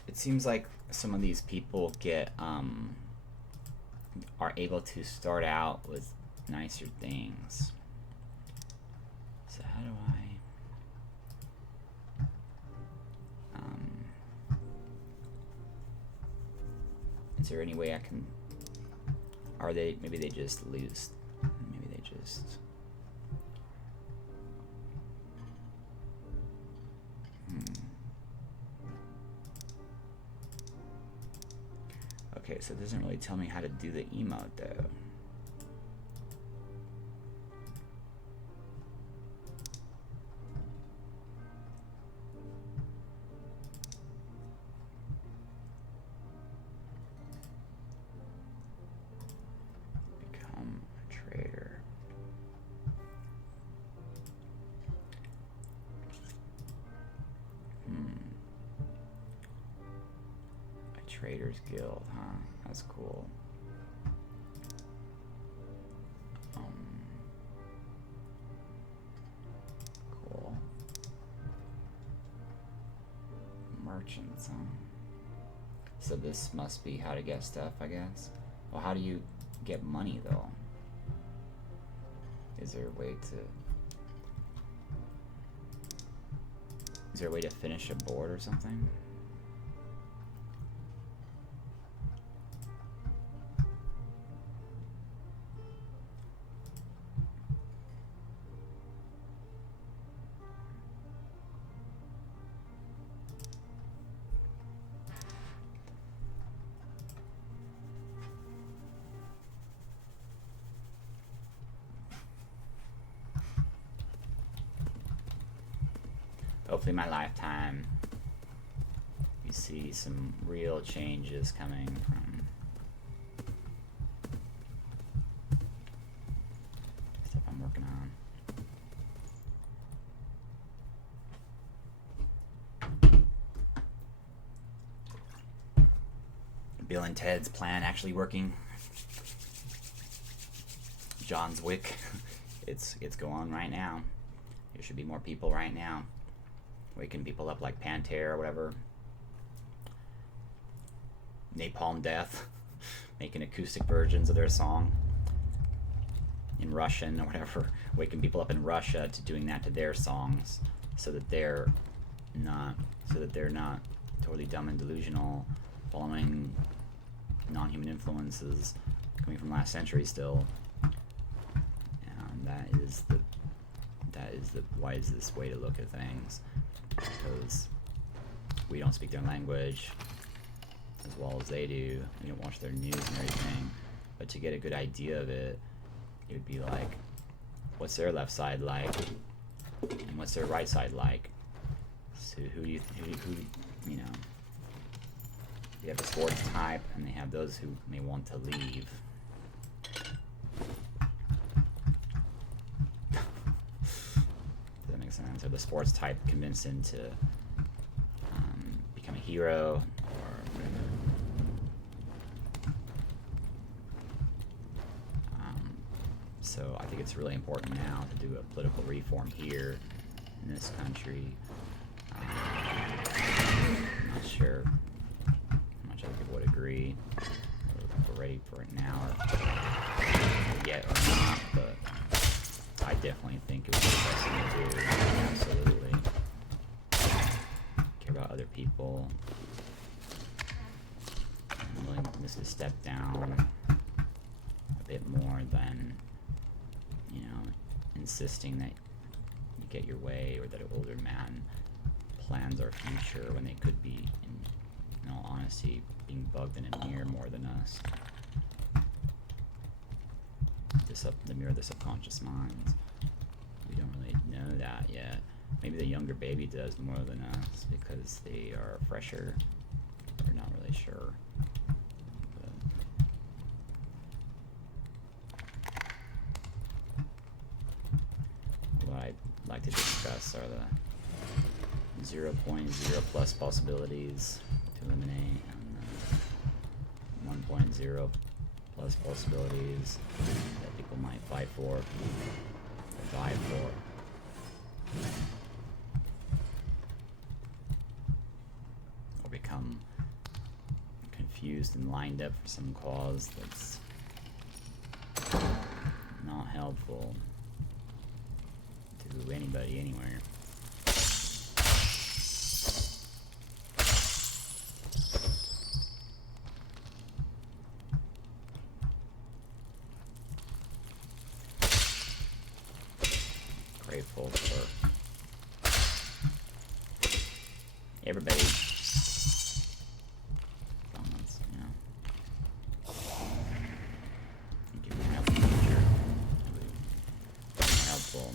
It seems like some of these people are able to start out with nicer things. So how do is there any way I can, maybe they just lose, maybe they just, okay, so it doesn't really tell me how to do the emote though. Become a trader. A Traders Guild, huh? That's cool. Cool. Merchants, huh? So this must be how to get stuff, I guess. Well, how do you get money though? Is there a way to finish a board or something? Hopefully my lifetime, you see some real changes coming from stuff I'm working on. Bill and Ted's plan actually working. John's Wick, it's going on right now. There should be more people right now. Waking people up like Pantera or whatever. Napalm Death, making acoustic versions of their song in Russian or whatever. Waking people up in Russia to doing that to their songs, so that they're not totally dumb and delusional, following non-human influences coming from last century still. And that is the wisest way to look at things, because we don't speak their language as well as they do. We don't watch their news and everything, but to get a good idea of it, it would be like, what's their left side like, and what's their right side like? So who you know? They have the sports type, and they have those who may want to leave. Sense, or the sports type convinced him to become a hero or whatever. So I think it's really important now to do a political reform here in this country. I'm not sure how much other people would agree, or if we're ready for it now or yet or not, but I definitely think it would be the best thing to do. Absolutely. Care about other people. And willingness to step down a bit more than, insisting that you get your way, or that an older man plans our future when they could be, in all honesty, being bugged in a mirror more than us. The mirror of the subconscious mind. We don't really know that yet. Maybe the younger baby does more than us because they are fresher. We're not really sure. like to discuss are the 0.0 plus possibilities to eliminate, and 1.0 plus possibilities that people might fight for, or die for. Or become confused and lined up for some cause that's not helpful to anybody anywhere. Grateful for everybody. Comments, you know. Think it would help in the future. It would be helpful.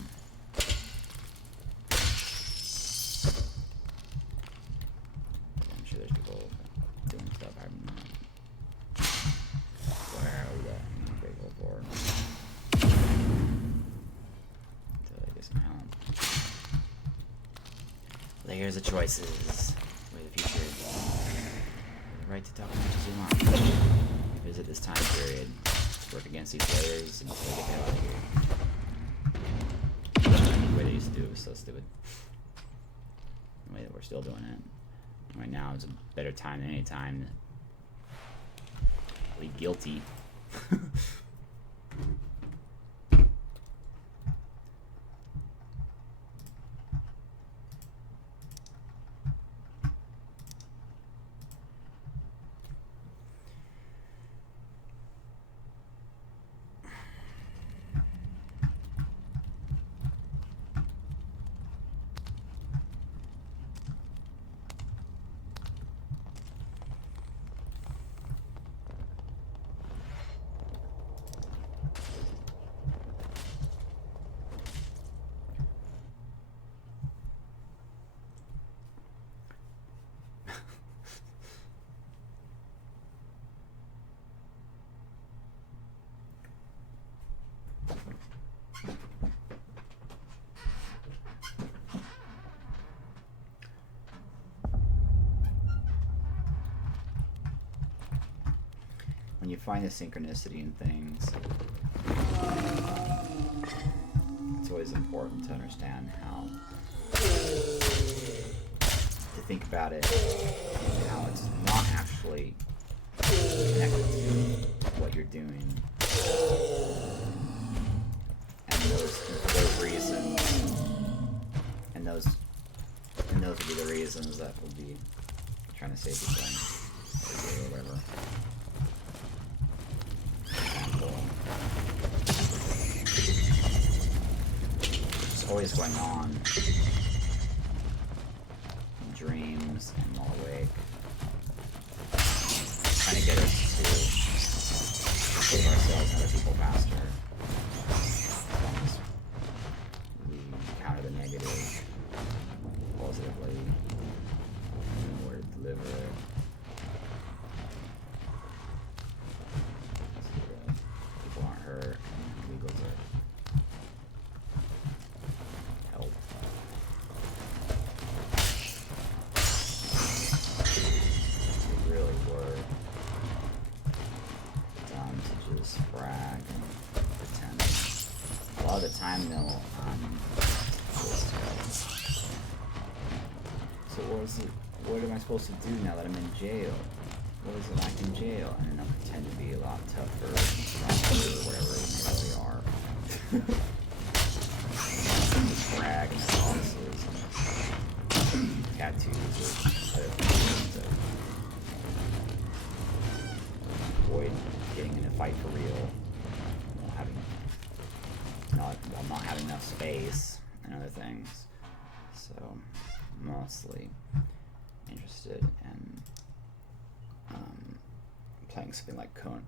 I'm sure there's people doing stuff I'm not aware of that I'm grateful for. Until I get some help. Layers of choices. Where the future is. The right to talk as much as you want. Visit this time period. Work against these layers until they get the hell out of here. The way they used to do it was so stupid. The way that we're still doing it. Right now is a better time than any time to be guilty. When you find the synchronicity in things, it's always important to understand how to think about it, how it's not actually connected to what you're doing, and those reasons, and those would be the reasons that would be trying to save the thing, or whatever. It's always going on in dreams and while awake, trying to get us to save ourselves and other people faster. As long as we counter the negative positively, and where to deliver it. People aren't hurt, and legals are helped. We really were done to just brag and pretend. A lot of the time, though, so what am I supposed to do now that I'm in jail? What is it like in jail? And then they'll pretend to be a lot tougher and stronger or whatever they really are. Just brag and promises and tattoos or other things to avoid getting in a fight for real. Not having enough space and other things. So mostly interested in playing something like Conan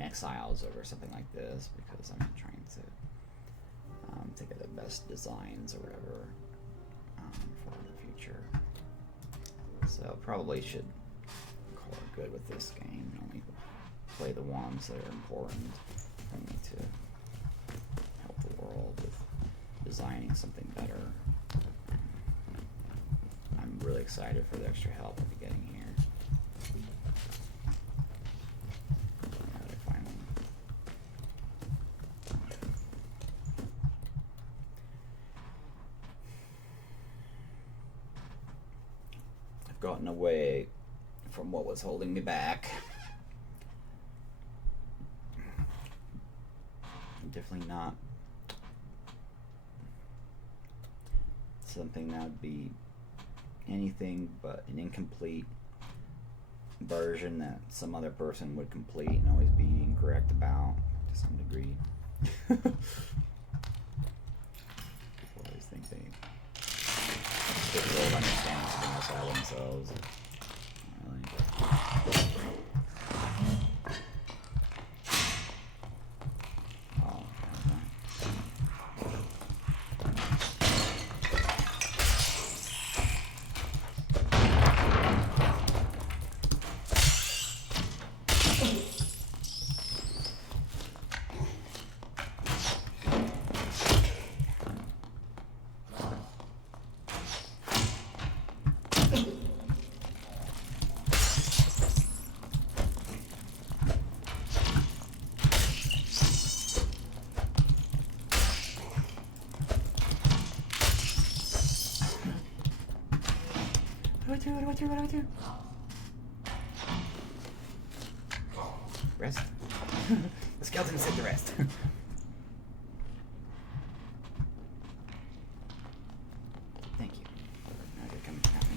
Exiles over something like this, because I'm trying to think of the best designs or whatever for the future. So probably should call it good with this game, only play the ones that are important for me to help the world with designing something better. I'm really excited for the extra help I'll be getting here. How did I find one? I've gotten away from what was holding me back. I'm definitely not something that would be anything but an incomplete version that some other person would complete and always be incorrect about to some degree. People always think they will understand something outside themselves. Not really. What do I do? Rest? The skeleton said to rest. Thank you. Now you're coming at me.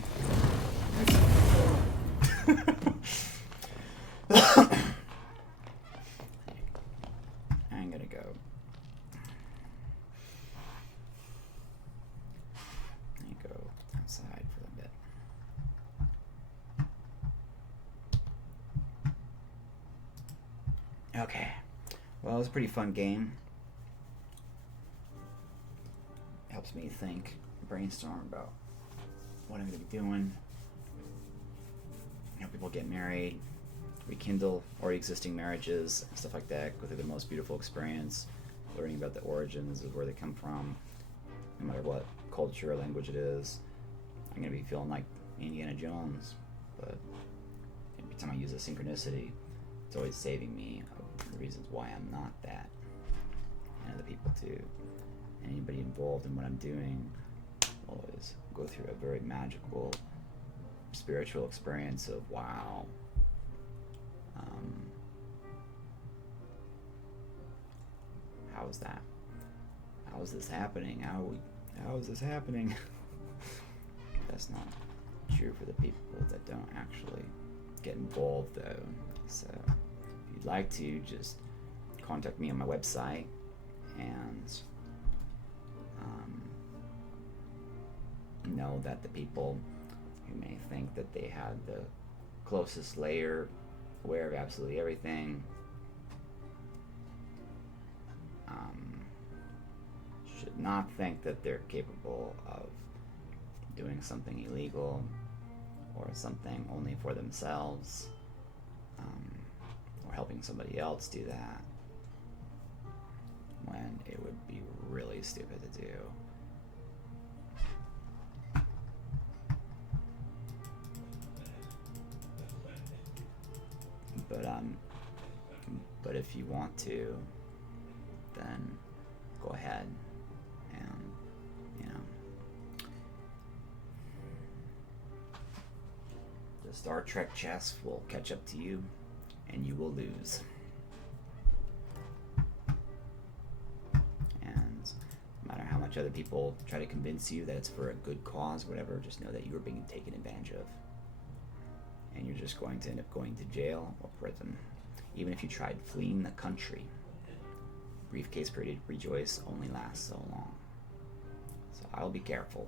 I'm gonna go. Go outside for a bit. Okay, well, it was a pretty fun game. Helps me think, brainstorm about what I'm going to be doing. Help people get married, rekindle already existing marriages, stuff like that. Go through the most beautiful experience, learning about the origins of where they come from, no matter what culture or language it is. I'm going to be feeling like Indiana Jones, but every time I use a synchronicity, it's always saving me of the reasons why I'm not that. And other people too. And anybody involved in what I'm doing will always go through a very magical spiritual experience of wow. How is that? How is this happening? How is this happening? That's not true for the people that don't actually get involved though. So if you'd like to, just contact me on my website and know that the people who may think that they had the closest layer, aware of absolutely everything, should not think that they're capable of doing something illegal or something only for themselves, or helping somebody else do that, when it would be really stupid to do. But if you want to, then go ahead and, the Star Trek chess will catch up to you and you will lose. And no matter how much other people try to convince you that it's for a good cause, whatever, just know that you are being taken advantage of. And you're just going to end up going to jail or prison. Even if you tried fleeing the country, briefcase period rejoice only lasts so long. So I'll be careful.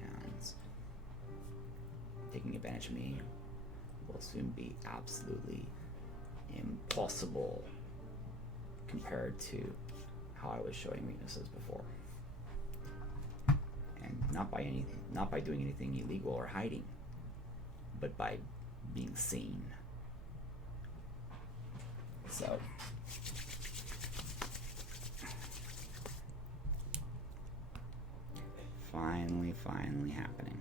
And taking advantage of me will soon be absolutely impossible compared to how I was showing weaknesses before. And not by doing anything illegal or hiding, but by being seen. So Finally happening.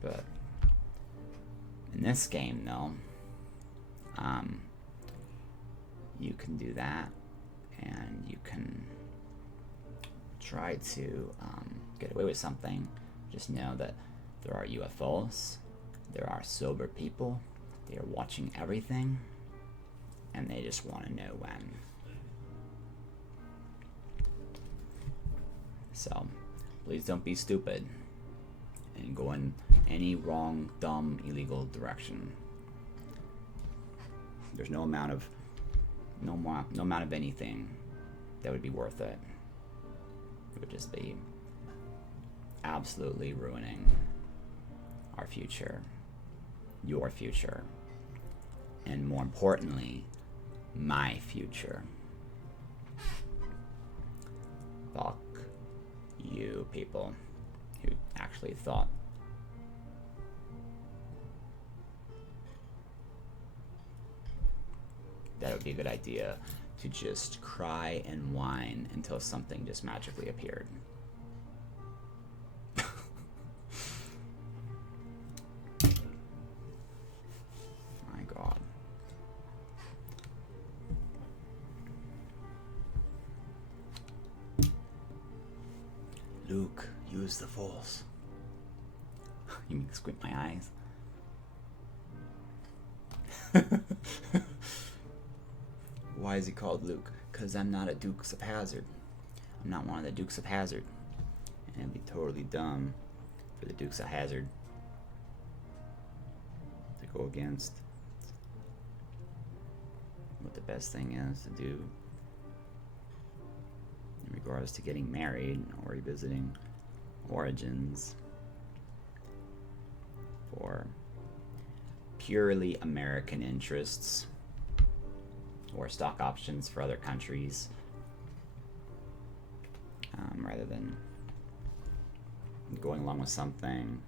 But in this game, though, you can do that, and you can try to get away with something. Just know that there are UFOs, there are sober people, they are watching everything, and they just want to know when. So, please don't be stupid and go in any wrong, dumb, illegal direction. There's no amount of anything that would be worth it. It would just be absolutely ruining our future, your future, and more importantly, my future. Fuck you people who actually thought that it would be a good idea to just cry and whine until something just magically appeared. My God. Luke, use the Force. You mean squint my eyes? Why is he called Luke? Because I'm not a Dukes of Hazzard. I'm not one of the Dukes of Hazzard. And it'd be totally dumb for the Dukes of Hazzard to go against what the best thing is to do in regards to getting married or revisiting origins for purely American interests or stock options for other countries, rather than going along with something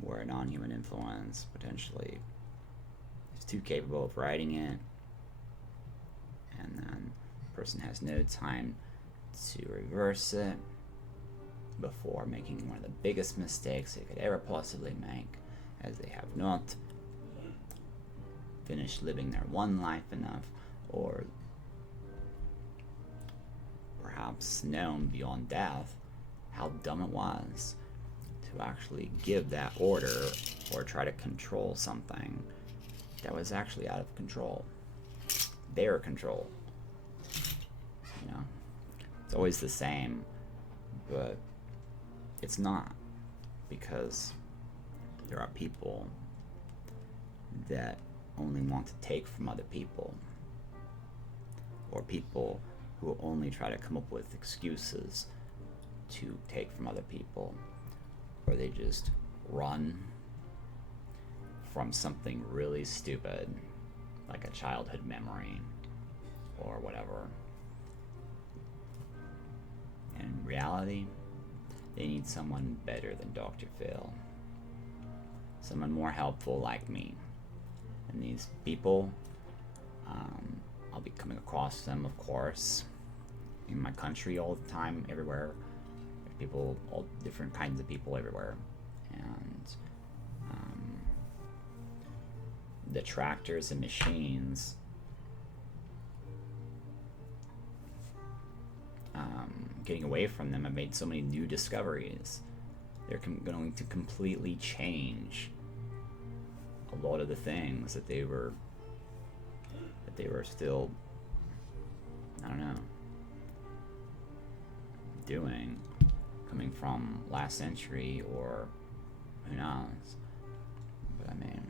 where a non-human influence potentially is too capable of writing it, and then the person has no time to reverse it before making one of the biggest mistakes they could ever possibly make, as they have not finished living their one life enough, or perhaps known beyond death how dumb it was to actually give that order or try to control something that was actually out of control. Their control. You know? It's always the same, but it's not, because there are people that only want to take from other people, or people who only try to come up with excuses to take from other people, or they just run from something really stupid like a childhood memory or whatever. And in reality, they need someone better than Dr. Phil, someone more helpful like me. And these people, I'll be coming across them, of course, in my country all the time, everywhere. There's people, all different kinds of people everywhere. And the tractors and machines getting away from them have made so many new discoveries. They're going to completely change a lot of the things that they were still, I don't know, doing, coming from last century, or who knows. But I mean,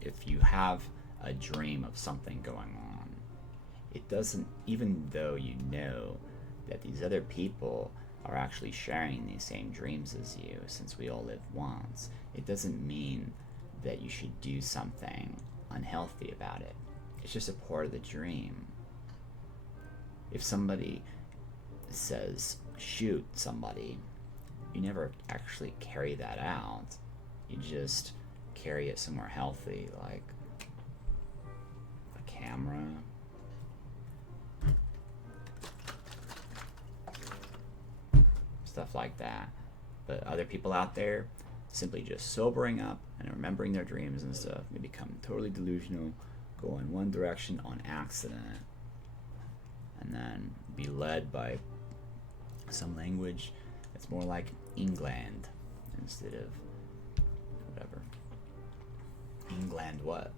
if you have a dream of something going on, it doesn't, even though you know that these other people are actually sharing these same dreams as you, since we all live once, it doesn't mean that you should do something unhealthy about it. It's just a part of the dream. If somebody says shoot somebody, you never actually carry that out. You just carry it somewhere healthy, like a camera, stuff like that. But other people out there simply just sobering up and remembering their dreams and stuff may become totally delusional, go in one direction on accident, and then be led by some language that's more like England instead of whatever. England what?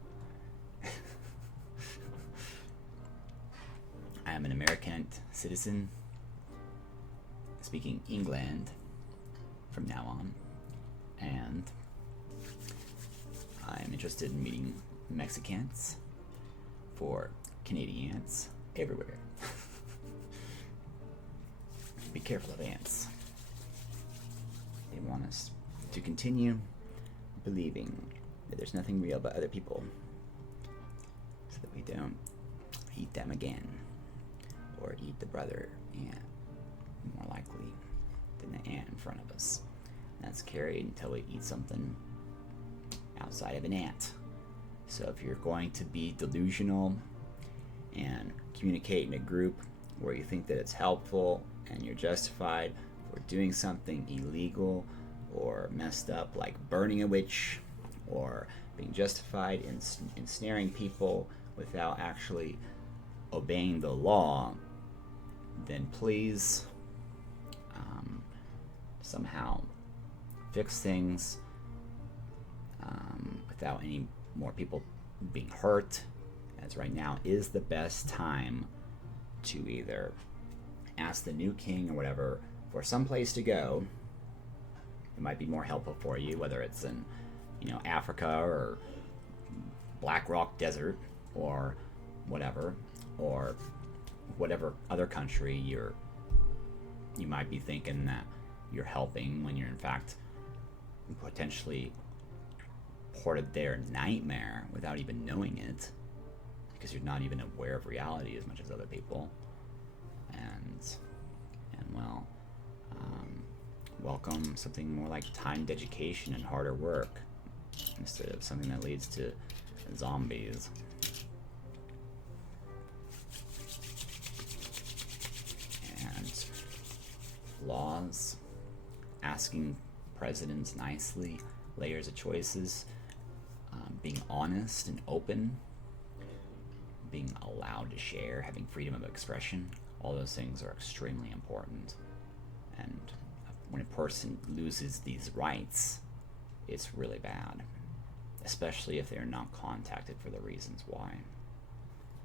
I am an American citizen speaking England from now on, and I'm interested in meeting Mexicans for Canadians everywhere. Be careful of ants. They want us to continue believing that there's nothing real but other people, so that we don't eat them again, or eat the brother ant, more likely than the ant in front of us. That's carried until we eat something outside of an ant. So if you're going to be delusional and communicate in a group where you think that it's helpful and you're justified for doing something illegal or messed up, like burning a witch, or being justified in ensnaring people without actually obeying the law, then please somehow fix things without any more people being hurt, as right now is the best time to either ask the new king or whatever for some place to go. It might be more helpful for you, whether it's in Africa or Black Rock Desert or whatever other country you might be thinking that you're helping, when you're in fact potentially ported their nightmare without even knowing it, because you're not even aware of reality as much as other people. And well, welcome something more like timed education and harder work instead of something that leads to zombies. And laws, asking presidents nicely, layers of choices, being honest and open, being allowed to share, having freedom of expression, all those things are extremely important. And when a person loses these rights, it's really bad, especially if they're not contacted for the reasons why.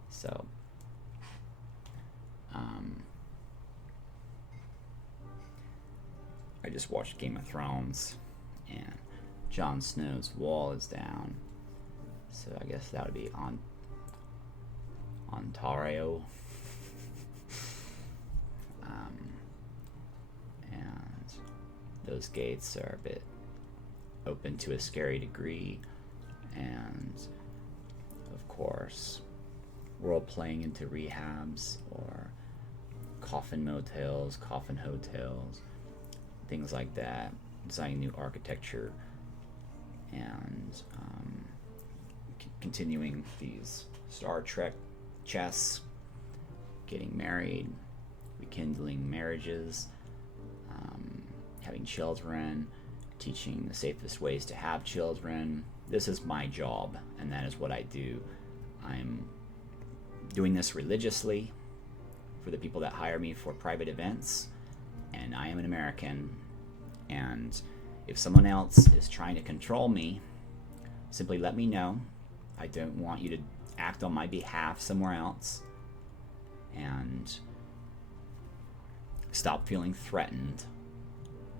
So, I just watched Game of Thrones, and Jon Snow's wall is down, so I guess that would be Ontario. And those gates are a bit open to a scary degree, and of course role playing into rehabs or coffin motels, coffin hotels, things like that, designing new architecture, and continuing these Star Trek chess, getting married, rekindling marriages, having children, teaching the safest ways to have children. This is my job, and that is what I do. I'm doing this religiously for the people that hire me for private events, and I am an American, and if someone else is trying to control me, simply let me know. I don't want you to act on my behalf somewhere else, and stop feeling threatened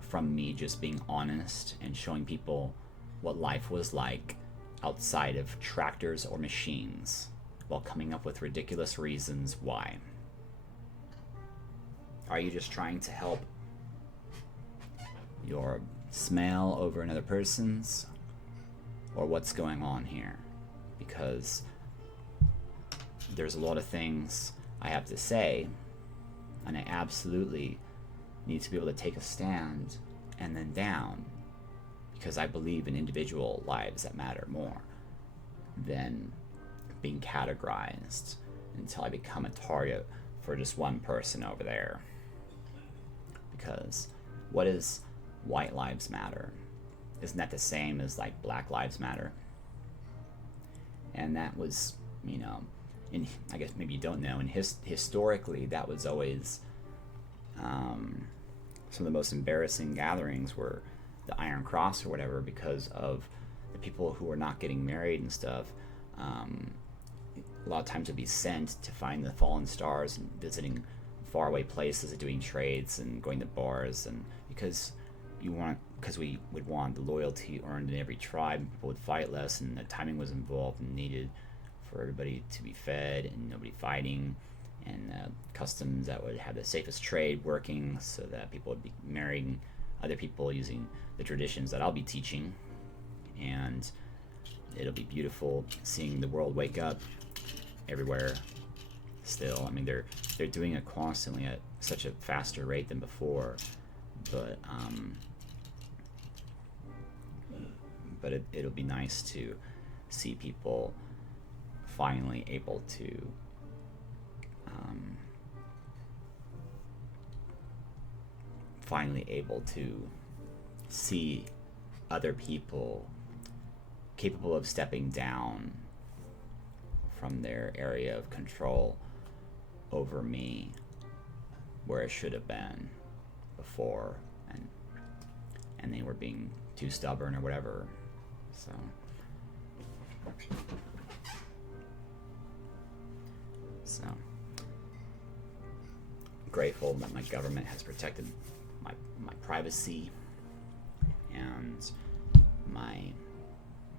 from me just being honest and showing people what life was like outside of tractors or machines, while coming up with ridiculous reasons why. Are you just trying to help your smell over another person's, or what's going on here? Because there's a lot of things I have to say, and I absolutely need to be able to take a stand and then down, because I believe in individual lives that matter more than being categorized until I become a target for just one person over there. Because what is white lives matter? Isn't that the same as like Black Lives Matter? And that was, I guess maybe you don't know, and historically that was always some of the most embarrassing gatherings were the Iron Cross or whatever, because of the people who were not getting married and stuff. A lot of times would be sent to find the fallen stars and visiting faraway places and doing trades and going to bars, and because we would want the loyalty earned in every tribe, and people would fight less, and the timing was involved and needed for everybody to be fed and nobody fighting, and customs that would have the safest trade working so that people would be marrying other people using the traditions that I'll be teaching. And it'll be beautiful seeing the world wake up everywhere still. I mean, they're doing it constantly at such a faster rate than before, but it'll be nice to see people finally able to see other people capable of stepping down from their area of control over me, where it should have been before, and they were being too stubborn or whatever. So grateful that my government has protected my privacy and my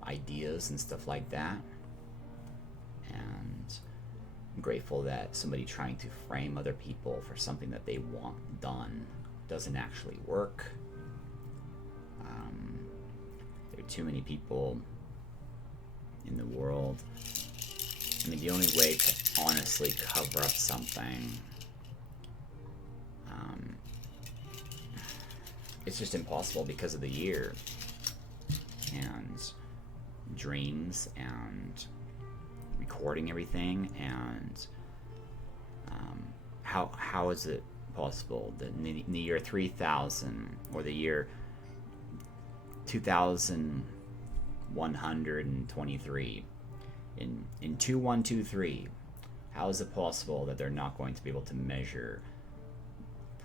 ideas and stuff like that. And I'm grateful that somebody trying to frame other people for something that they want done doesn't actually work. There are too many people in the world. I mean, the only way to honestly cover up something, it's just impossible because of the year and dreams and recording everything, and how is it possible that in the year 3000 or the year 2123 in 2123, how is it possible that they're not going to be able to measure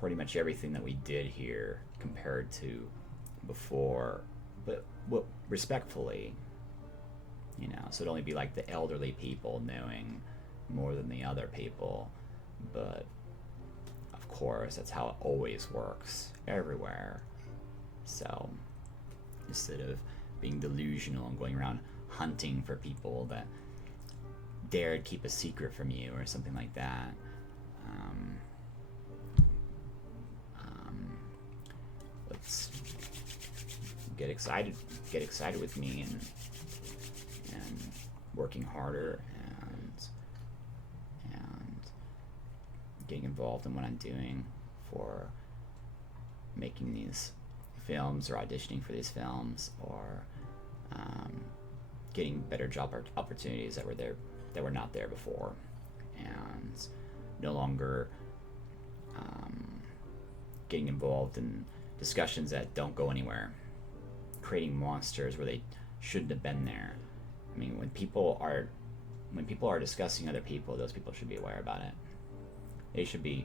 pretty much everything that we did here compared to before, but respectfully, so it'd only be like the elderly people knowing more than the other people, but of course that's how it always works everywhere. So instead of being delusional and going around hunting for people that dared keep a secret from you or something like that, let's get excited with me and working harder and getting involved in what I'm doing for making these films or auditioning for these films, or getting better job opportunities that were not there before, and no longer getting involved in discussions that don't go anywhere, creating monsters where they shouldn't have been there. I mean, when people are discussing other people, those people should be aware about it. They should be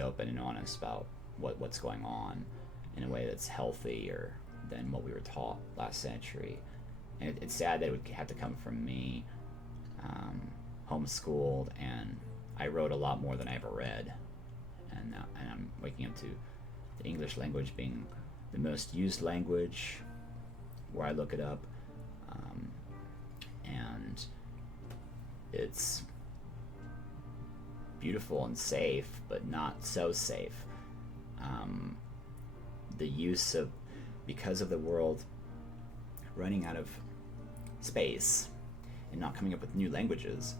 open and honest about what's going on in a way that's healthier than what we were taught last century. And it's sad that it would have to come from me, homeschooled, and I wrote a lot more than I ever read, and I'm waking up to the English language being the most used language where I look it up, and it's beautiful and safe, but not so safe. The use of, because of the world running out of space and not coming up with new languages,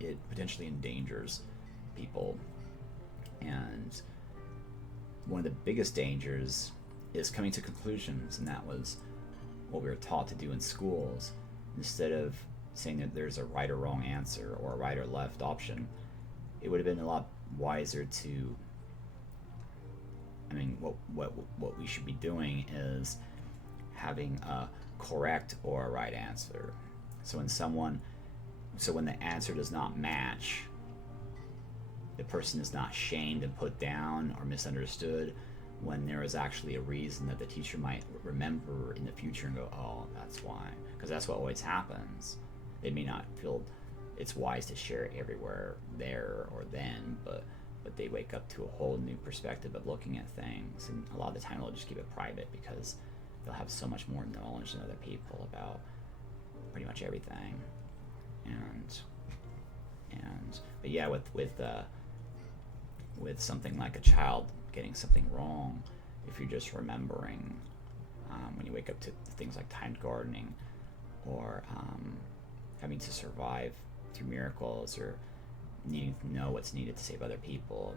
it potentially endangers people. And one of the biggest dangers is coming to conclusions, and that was what we were taught to do in schools. Instead of saying that there's a right or wrong answer or a right or left option, it would have been a lot wiser to, I mean, what we should be doing is having a correct or a right answer. So when the answer does not match, the person is not shamed and put down or misunderstood, when there is actually a reason that the teacher might remember in the future and go, oh, that's why. Because that's what always happens. They may not feel it's wise to share it everywhere there or then, but they wake up to a whole new perspective of looking at things. And a lot of the time they'll just keep it private because they'll have so much more knowledge than other people about pretty much everything. But yeah, with something like a child getting something wrong, if you're just remembering when you wake up to things like timed gardening or having to survive through miracles or needing to know what's needed to save other people,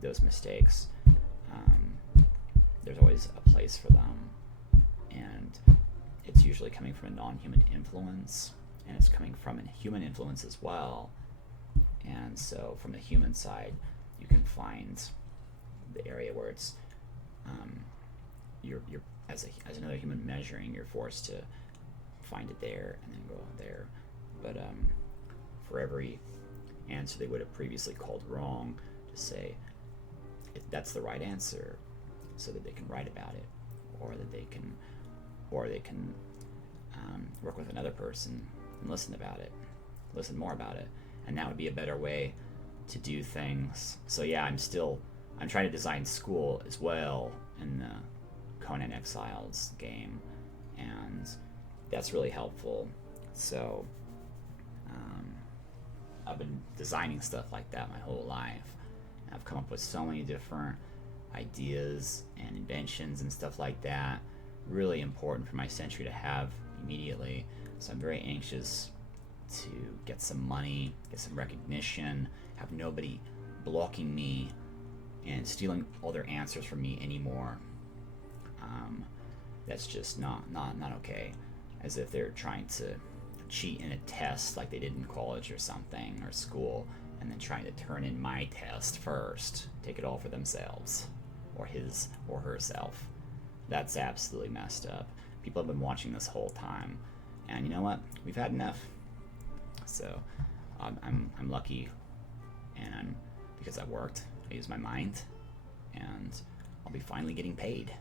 those mistakes, there's always a place for them, and it's usually coming from a non-human influence, and it's coming from a human influence as well. And so from the human side, you can find the area where it's you're as another human measuring, you're forced to find it there and then go there. But for every answer they would have previously called wrong, to say that's the right answer, so that they can write about it, or that they can work with another person and listen more about it, and that would be a better way to do things. So yeah, I'm trying to design school as well in the Conan Exiles game, and that's really helpful. So I've been designing stuff like that my whole life. I've come up with so many different ideas and inventions and stuff like that, really important for my century to have immediately. So I'm very anxious to get some money, get some recognition, have nobody blocking me and stealing all their answers from me anymore. That's just not okay. As if they're trying to cheat in a test like they did in college or something, or school, and then trying to turn in my test first, take it all for themselves, or his or herself. That's absolutely messed up. People have been watching this whole time, and you know what? We've had enough. So I'm lucky, and because I worked, I used my mind, and I'll be finally getting paid.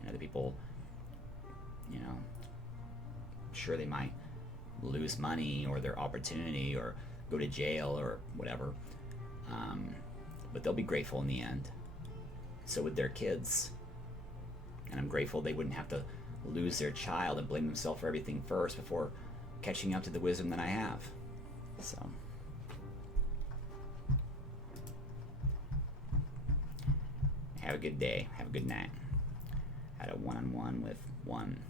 And other people, sure, they might lose money or their opportunity or go to jail or whatever, but they'll be grateful in the end. So with their kids, and I'm grateful they wouldn't have to lose their child and blame themselves for everything first before catching up to the wisdom that I have. So have a good day, have a good night. I had a one-on-one with one